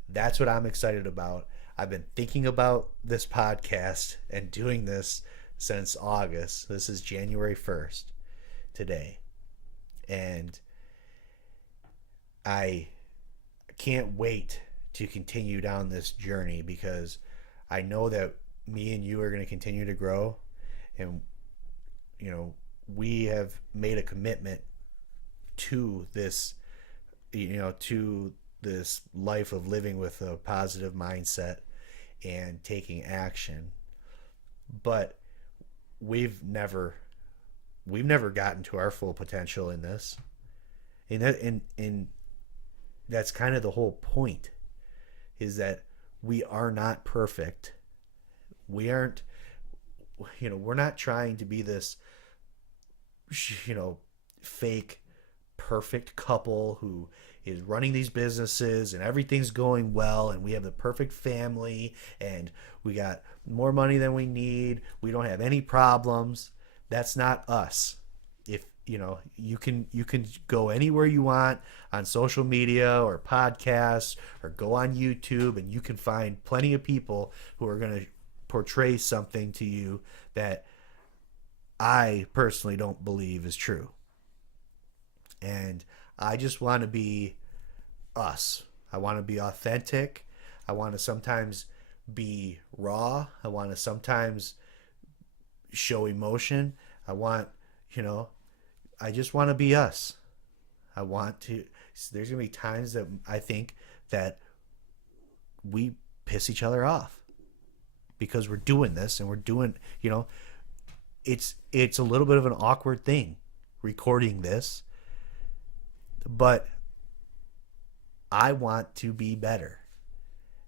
that's what I'm excited about. I've been thinking about this podcast and doing this since August. This is January 1st today. And I can't wait to continue down this journey because I know that me and you are going to continue to grow. And, we have made a commitment to this, to this life of living with a positive mindset and taking action. But we've never gotten to our full potential in this. And that's kind of the whole point, is that we are not perfect. We aren't, we're not trying to be this, fake perfect couple who is running these businesses and everything's going well and we have the perfect family and we got more money than we need. We don't have any problems. That's not us. If you can go anywhere you want on social media or podcasts or go on YouTube and you can find plenty of people who are going to portray something to you that I personally don't believe is true. And I just want to be us. I want to be authentic. I want to sometimes be raw. I want to sometimes show emotion. I just want to be us. There's going to be times that I think that we piss each other off because we're doing this and we're doing, it's a little bit of an awkward thing recording this, but I want to be better.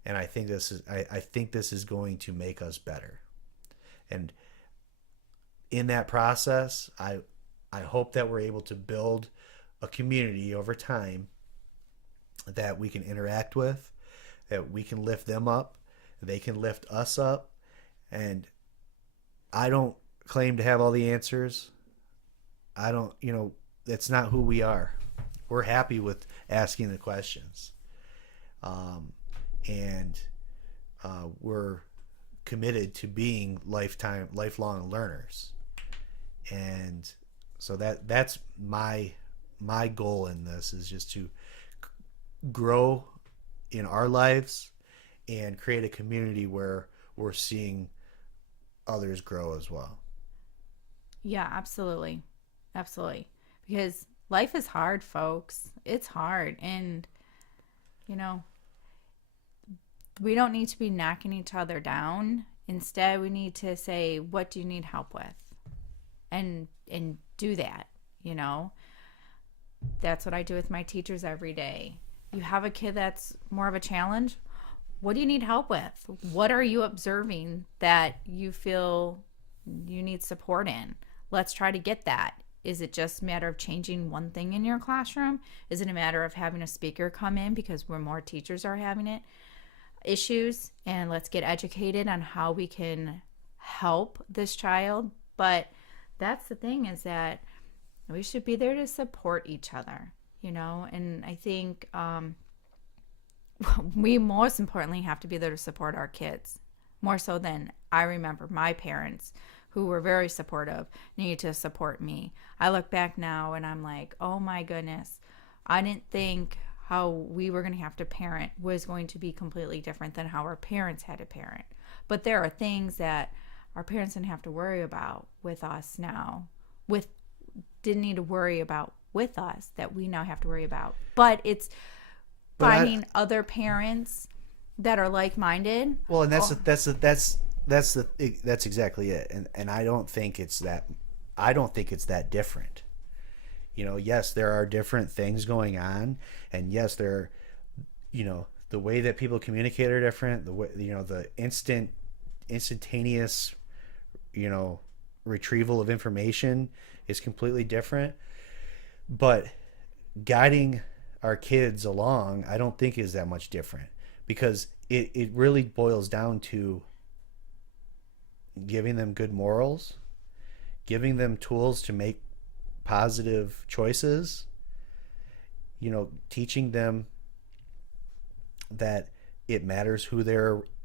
And I think this is going to make us better. And in that process, I hope that we're able to build a community over time that we can interact with, that we can lift them up, they can lift us up. And I don't claim to have all the answers. I don't, that's not who we are. We're happy with asking the questions. And we're committed to being lifelong learners. And so that's my goal in this, is just to grow in our lives and create a community where we're seeing others grow as well. Yeah, absolutely. Absolutely. Because life is hard, folks. It's hard. And, we don't need to be knocking each other down. Instead, we need to say, what do you need help with? And do that, That's what I do with my teachers every day. You have a kid that's more of a challenge. What do you need help with? What are you observing that you feel you need support in? Let's try to get that. Is it just a matter of changing one thing in your classroom? Is it a matter of having a speaker come in because more teachers are having issues? And let's get educated on how we can help this child. But that's the thing, is that we should be there to support each other, And I think we most importantly have to be there to support our kids more so than I remember my parents who were very supportive needed to support me. I look back now and I'm like, oh my goodness, I didn't think how we were going to have to parent was going to be completely different than how our parents had to parent. But there are things that our parents didn't have to worry about with us now, with didn't need to worry about with us that we now have to worry about. But it's But finding other parents that are like-minded. well, and that's exactly it. And I don't think it's that. I don't think it's that different. Yes, there are different things going on, and yes, there are, the way that people communicate are different. The way, the instantaneous, retrieval of information is completely different. But guiding our kids along, I don't think is that much different, because it really boils down to giving them good morals, giving them tools to make positive choices, teaching them that it matters who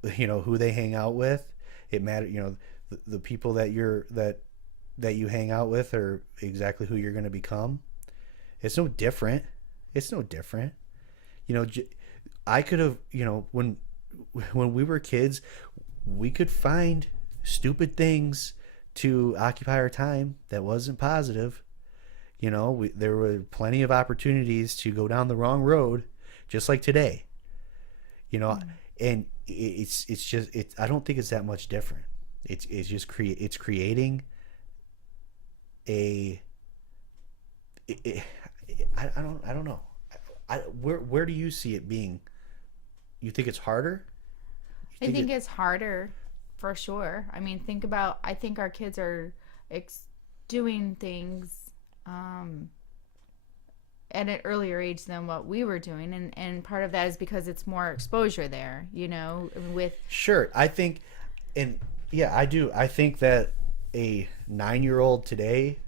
who they hang out with. It matters, the people that you hang out with are exactly who you're going to become. It's no different. It's no different. I could have, when we were kids, we could find stupid things to occupy our time that wasn't positive. There were plenty of opportunities to go down the wrong road, just like today. And it's just I don't think it's that much different. It's just creating a. I don't know. Where do you see it being? You think it's harder? I think it's harder for sure. I mean, I think our kids are doing things at an earlier age than what we were doing. And part of that is because it's more exposure there, with. Sure. I think, and yeah, I do. I think that a 9-year-old today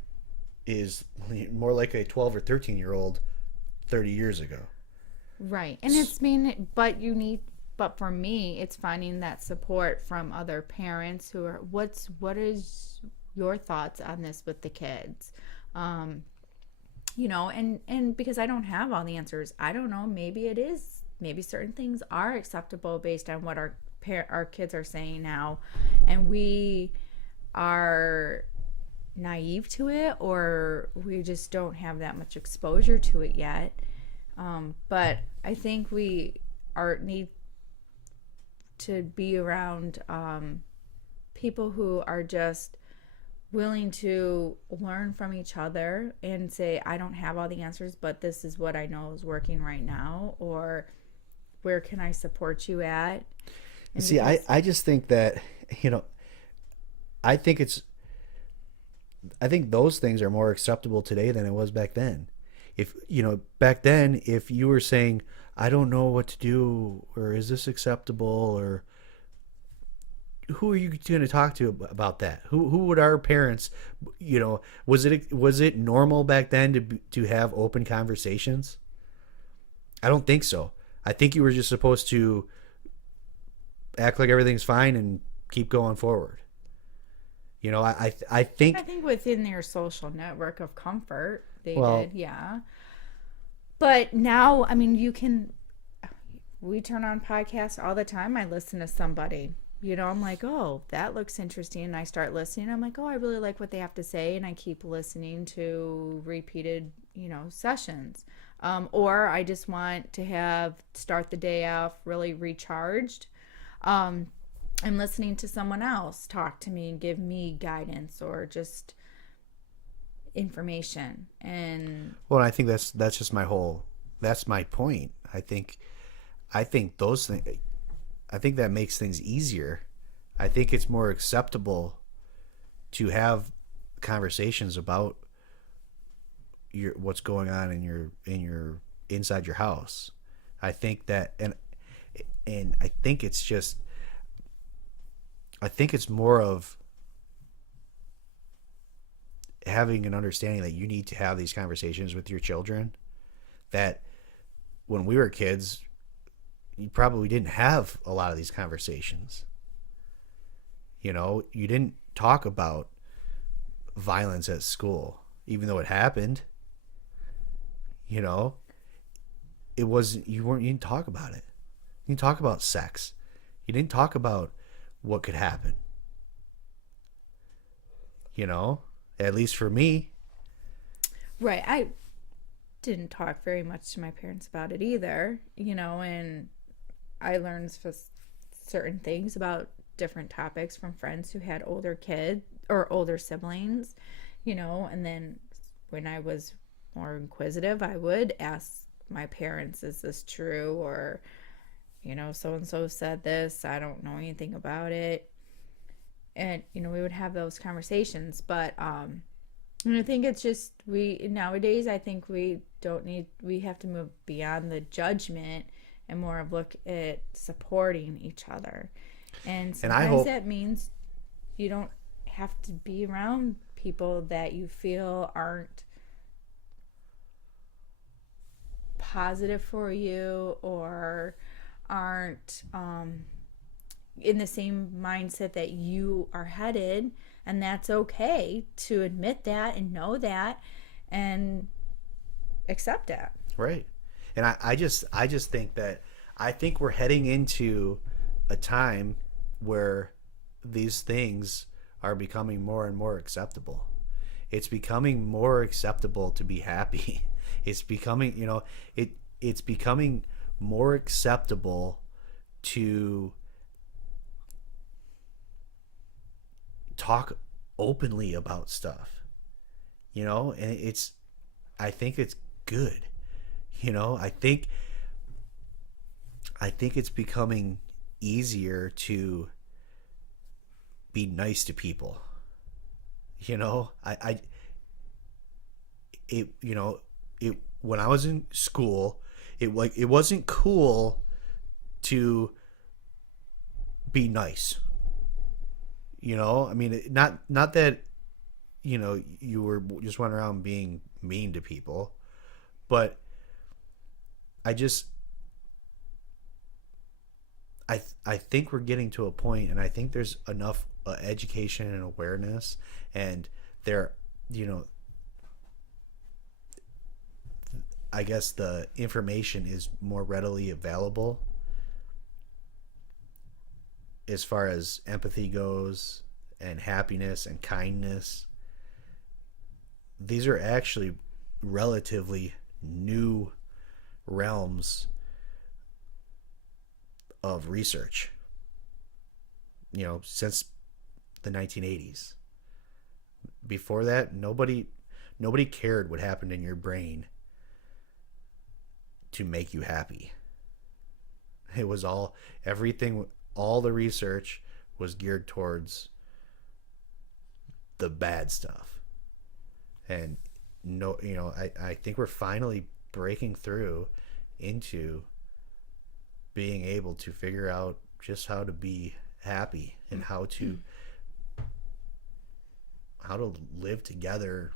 is more like a 12 or 13-year-old 30 years ago. Right. And but for me, it's finding that support from other parents who are, what is your thoughts on this with the kids? And because I don't have all the answers, I don't know, maybe certain things are acceptable based on what our kids are saying now, and we are naive to it, or we just don't have that much exposure to it yet. But I think we need to be around people who are just willing to learn from each other and say, I don't have all the answers, but this is what I know is working right now, or where can I support you at? And see, I just think that, I think those things are more acceptable today than it was back then. If, back then, if you were saying, I don't know what to do, or is this acceptable, or who are you going to talk to about that? Who would our parents, was it normal back then to have open conversations? I don't think so. I think you were just supposed to act like everything's fine and keep going forward. I think within their social network of comfort, they did, yeah. But now, I mean, we turn on podcasts all the time. I listen to somebody, I'm like, oh, that looks interesting. And I start listening. I'm like, oh, I really like what they have to say. And I keep listening to repeated, sessions. Or I just want to start the day off really recharged. I'm listening to someone else talk to me and give me guidance or just information. And I think that's just that's my point. I think those things, I think that makes things easier. I think it's more acceptable to have conversations about what's going on in your inside your house. I think that, and I think it's just, I think it's more of having an understanding that you need to have these conversations with your children. That when we were kids, you probably didn't have a lot of these conversations. You know, you didn't talk about violence at school, even though it happened. You know, it wasn't, you didn't talk about it. You didn't talk about sex. You didn't talk about what could happen. You know, at least for me. Right. I didn't talk very much to my parents about it either, and I learned certain things about different topics from friends who had older kids or older siblings, and then when I was more inquisitive, I would ask my parents, is this true? Or, so and so said this, I don't know anything about it. And, we would have those conversations. But, and I think it's just, nowadays, I think we have to move beyond the judgment and more of look at supporting each other. And sometimes that means you don't have to be around people that you feel aren't positive for you or aren't in the same mindset that you are headed. And that's okay to admit that and know that and accept that. Right. And I just think that I think we're heading into a time where these things are becoming more and more acceptable. It's becoming more acceptable to be happy. It's becoming, it's becoming more acceptable to talk openly about stuff, and I think it's good. I think it's becoming easier to be nice to people. When I was in school, it wasn't cool to be nice. I mean, not that you were just running around being mean to people, but I think we're getting to a point, and I think there's enough education and awareness, and there, I guess the information is more readily available as far as empathy goes and happiness and kindness. These are actually relatively new realms of research, since the 1980s. Before that, nobody cared what happened in your brain to make you happy. It was all the research was geared towards the bad stuff. And I think we're finally breaking through into being able to figure out just how to be happy and how to live together.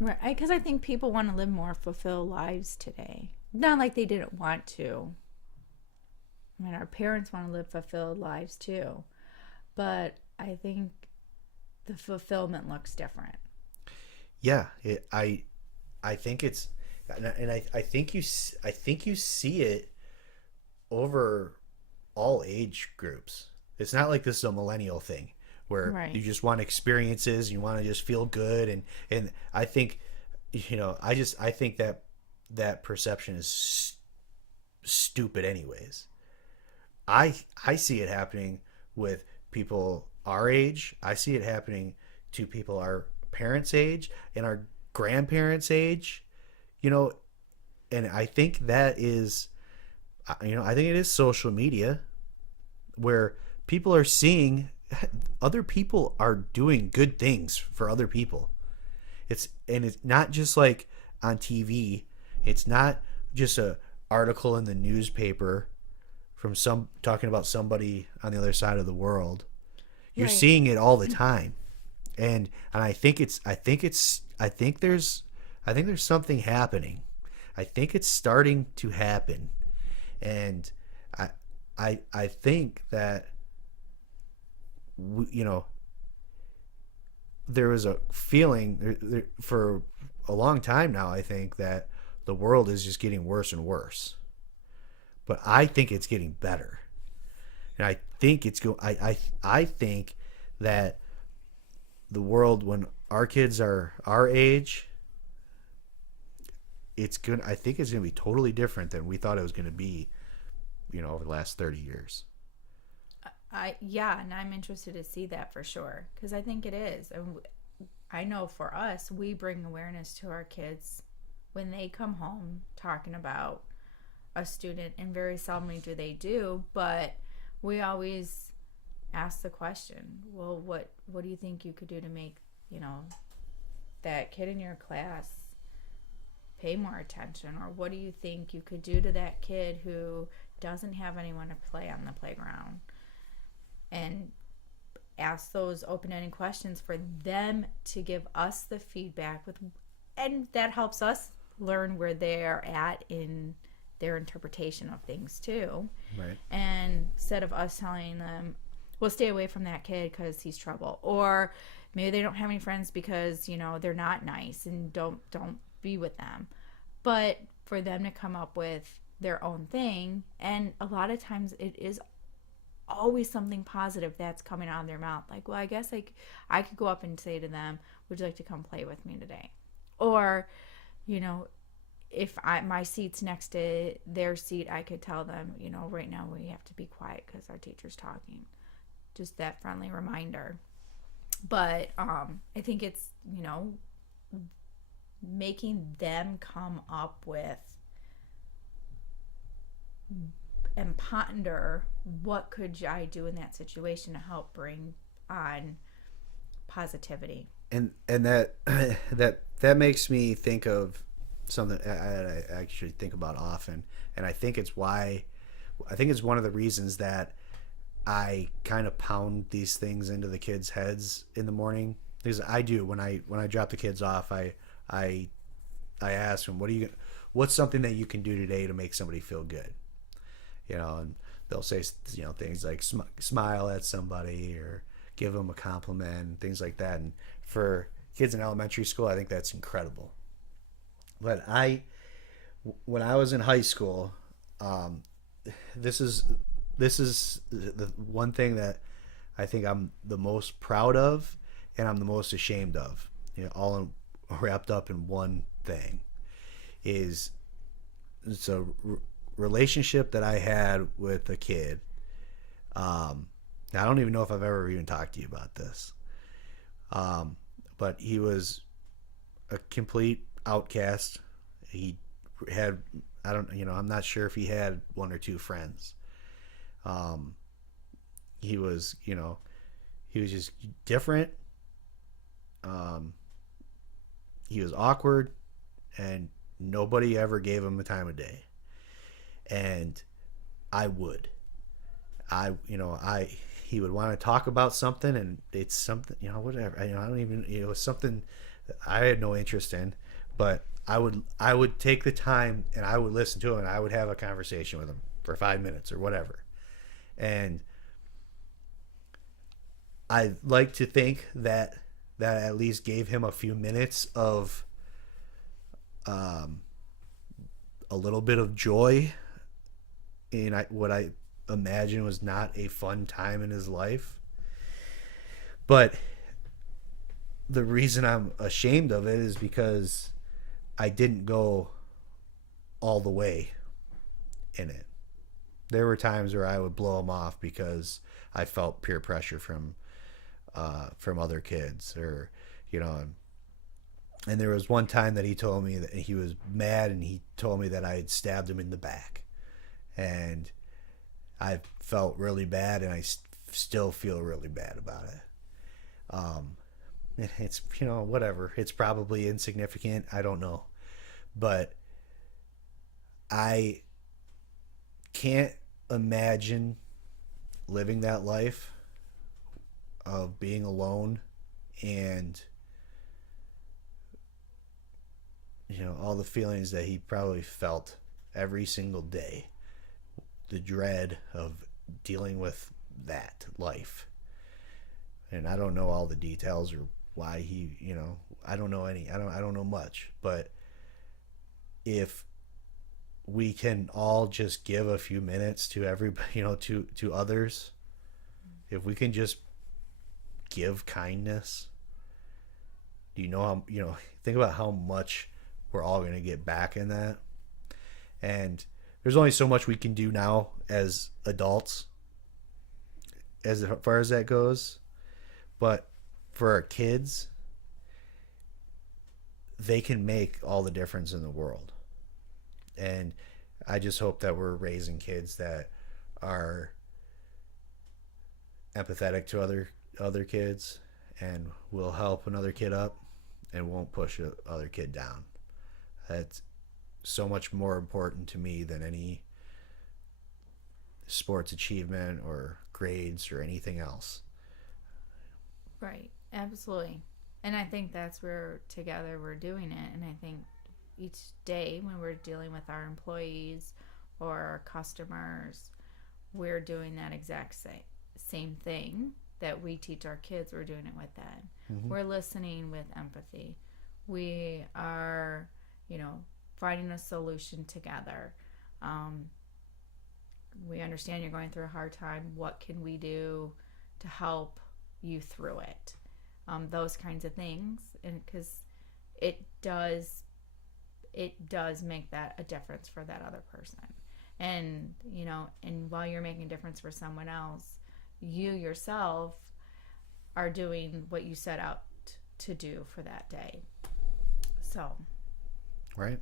Right, because I think people want to live more fulfilled lives today. Not like they didn't want to. I mean, our parents want to live fulfilled lives too, but I think the fulfillment looks different. Yeah, I think it's, and I think you see it over all age groups. It's not like this is a millennial thing where Right. you just want experiences, you want to just feel good, and I think, I think that perception is stupid anyways. I see it happening with people our age. I see it happening to people our parents' age and our grandparents' age, and I think that is, I think it is social media where people are seeing other people are doing good things for other people. It's not just like on TV. It's not just a article in the newspaper from some talking about somebody on the other side of the world. You're Right. seeing it all the time. And I think there's something happening. I think it's starting to happen. And I I think that you know, there was a feeling for a long time now, I think, that the world is just getting worse and worse. But I think it's getting better. And I think I think that the world, when our kids are our age, it's good. I think it's going to be totally different than we thought it was going to be, over the last 30 years. Yeah, and I'm interested to see that for sure because I think it is. And I know for us, we bring awareness to our kids when they come home talking about a student, and very seldomly do, but we always ask the question, well, what do you think you could do to make, that kid in your class pay more attention, or what do you think you could do to that kid who doesn't have anyone to play on the playground? And ask those open-ended questions for them to give us the feedback with, and that helps us learn where they're at in their interpretation of things too. Right. And instead of us telling them, well, stay away from that kid because he's trouble, or maybe they don't have any friends because they're not nice, and don't be with them. But for them to come up with their own thing, and a lot of times it is always something positive that's coming out of their mouth, like, well, I guess I could go up and say to them, would you like to come play with me today? Or if my seat's next to their seat, I could tell them, right now we have to be quiet because our teacher's talking. Just that friendly reminder. But I think it's, making them come up with and ponder, what could I do in that situation to help bring on positivity. And that that makes me think of something I actually think about often, and I think it's one of the reasons that I kind of pound these things into the kids' heads in the morning. Because I do when I drop the kids off, I ask them, what's something that you can do today to make somebody feel good, and they'll say things like smile at somebody or give them a compliment, things like that. And for kids in elementary school, I think that's incredible. But when I was in high school, this is the one thing that I think I'm the most proud of, and I'm the most ashamed of. All wrapped up in one thing. It's a relationship that I had with a kid. I don't even know if I've ever even talked to you about this. But he was a complete outcast. He had, I'm not sure if he had one or two friends. He was just different. He was awkward, and nobody ever gave him the time of day. And I would. He would want to talk about something, and it's something, whatever. I don't even, it was something that I had no interest in, but I would take the time and I would listen to him, and I would have a conversation with him for 5 minutes or whatever. And I like to think that at least gave him a few minutes of a little bit of joy in what I imagine was not a fun time in his life. But the reason I'm ashamed of it is because I didn't go all the way in it. There were times where I would blow him off because I felt peer pressure from other kids, or and there was one time that he told me that he was mad, and he told me that I had stabbed him in the back, and I felt really bad, and I still feel really bad about it. It's whatever, it's probably insignificant, I don't know, but I can't imagine living that life of being alone, and all the feelings that he probably felt every single day the dread of dealing with that life. And I don't know all the details or why he, I don't know I don't know much, but if we can all just give a few minutes to everybody, to others, if we can just give kindness, do you know how, think about how much we're all going to get back in that. And there's only so much we can do now as adults as far as that goes. But for our kids, they can make all the difference in the world. And I just hope that we're raising kids that are empathetic to other kids and will help another kid up and won't push other kid down. That's so much more important to me than any sports achievement or grades or anything else. Right. Absolutely. And I think that's where together we're doing it. And I think each day when we're dealing with our employees or our customers, we're doing that exact same thing that we teach our kids. We're doing it with that. Mm-hmm. We're listening with empathy. We are, finding a solution together. We understand you're going through a hard time. What can we do to help you through it? Those kinds of things. And because it does make that a difference for that other person. And, and while you're making a difference for someone else, you yourself are doing what you set out to do for that day. So. Right.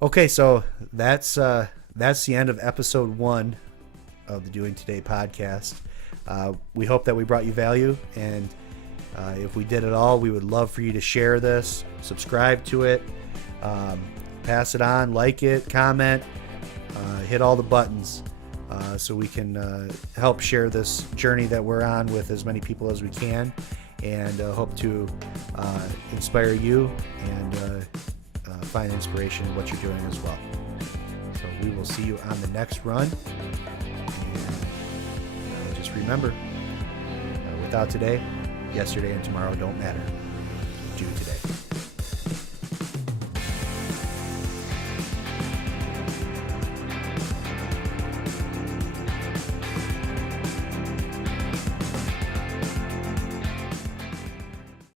Okay, so that's the end of episode 1 of the Doing Today podcast. We hope that we brought you value, and if we did at all, we would love for you to share this, subscribe to it, pass it on, like it, comment, hit all the buttons so we can help share this journey that we're on with as many people as we can, and hope to inspire you and find inspiration in what you're doing as well. So we will see you on the next run. And just remember, without today, yesterday and tomorrow don't matter. Do today.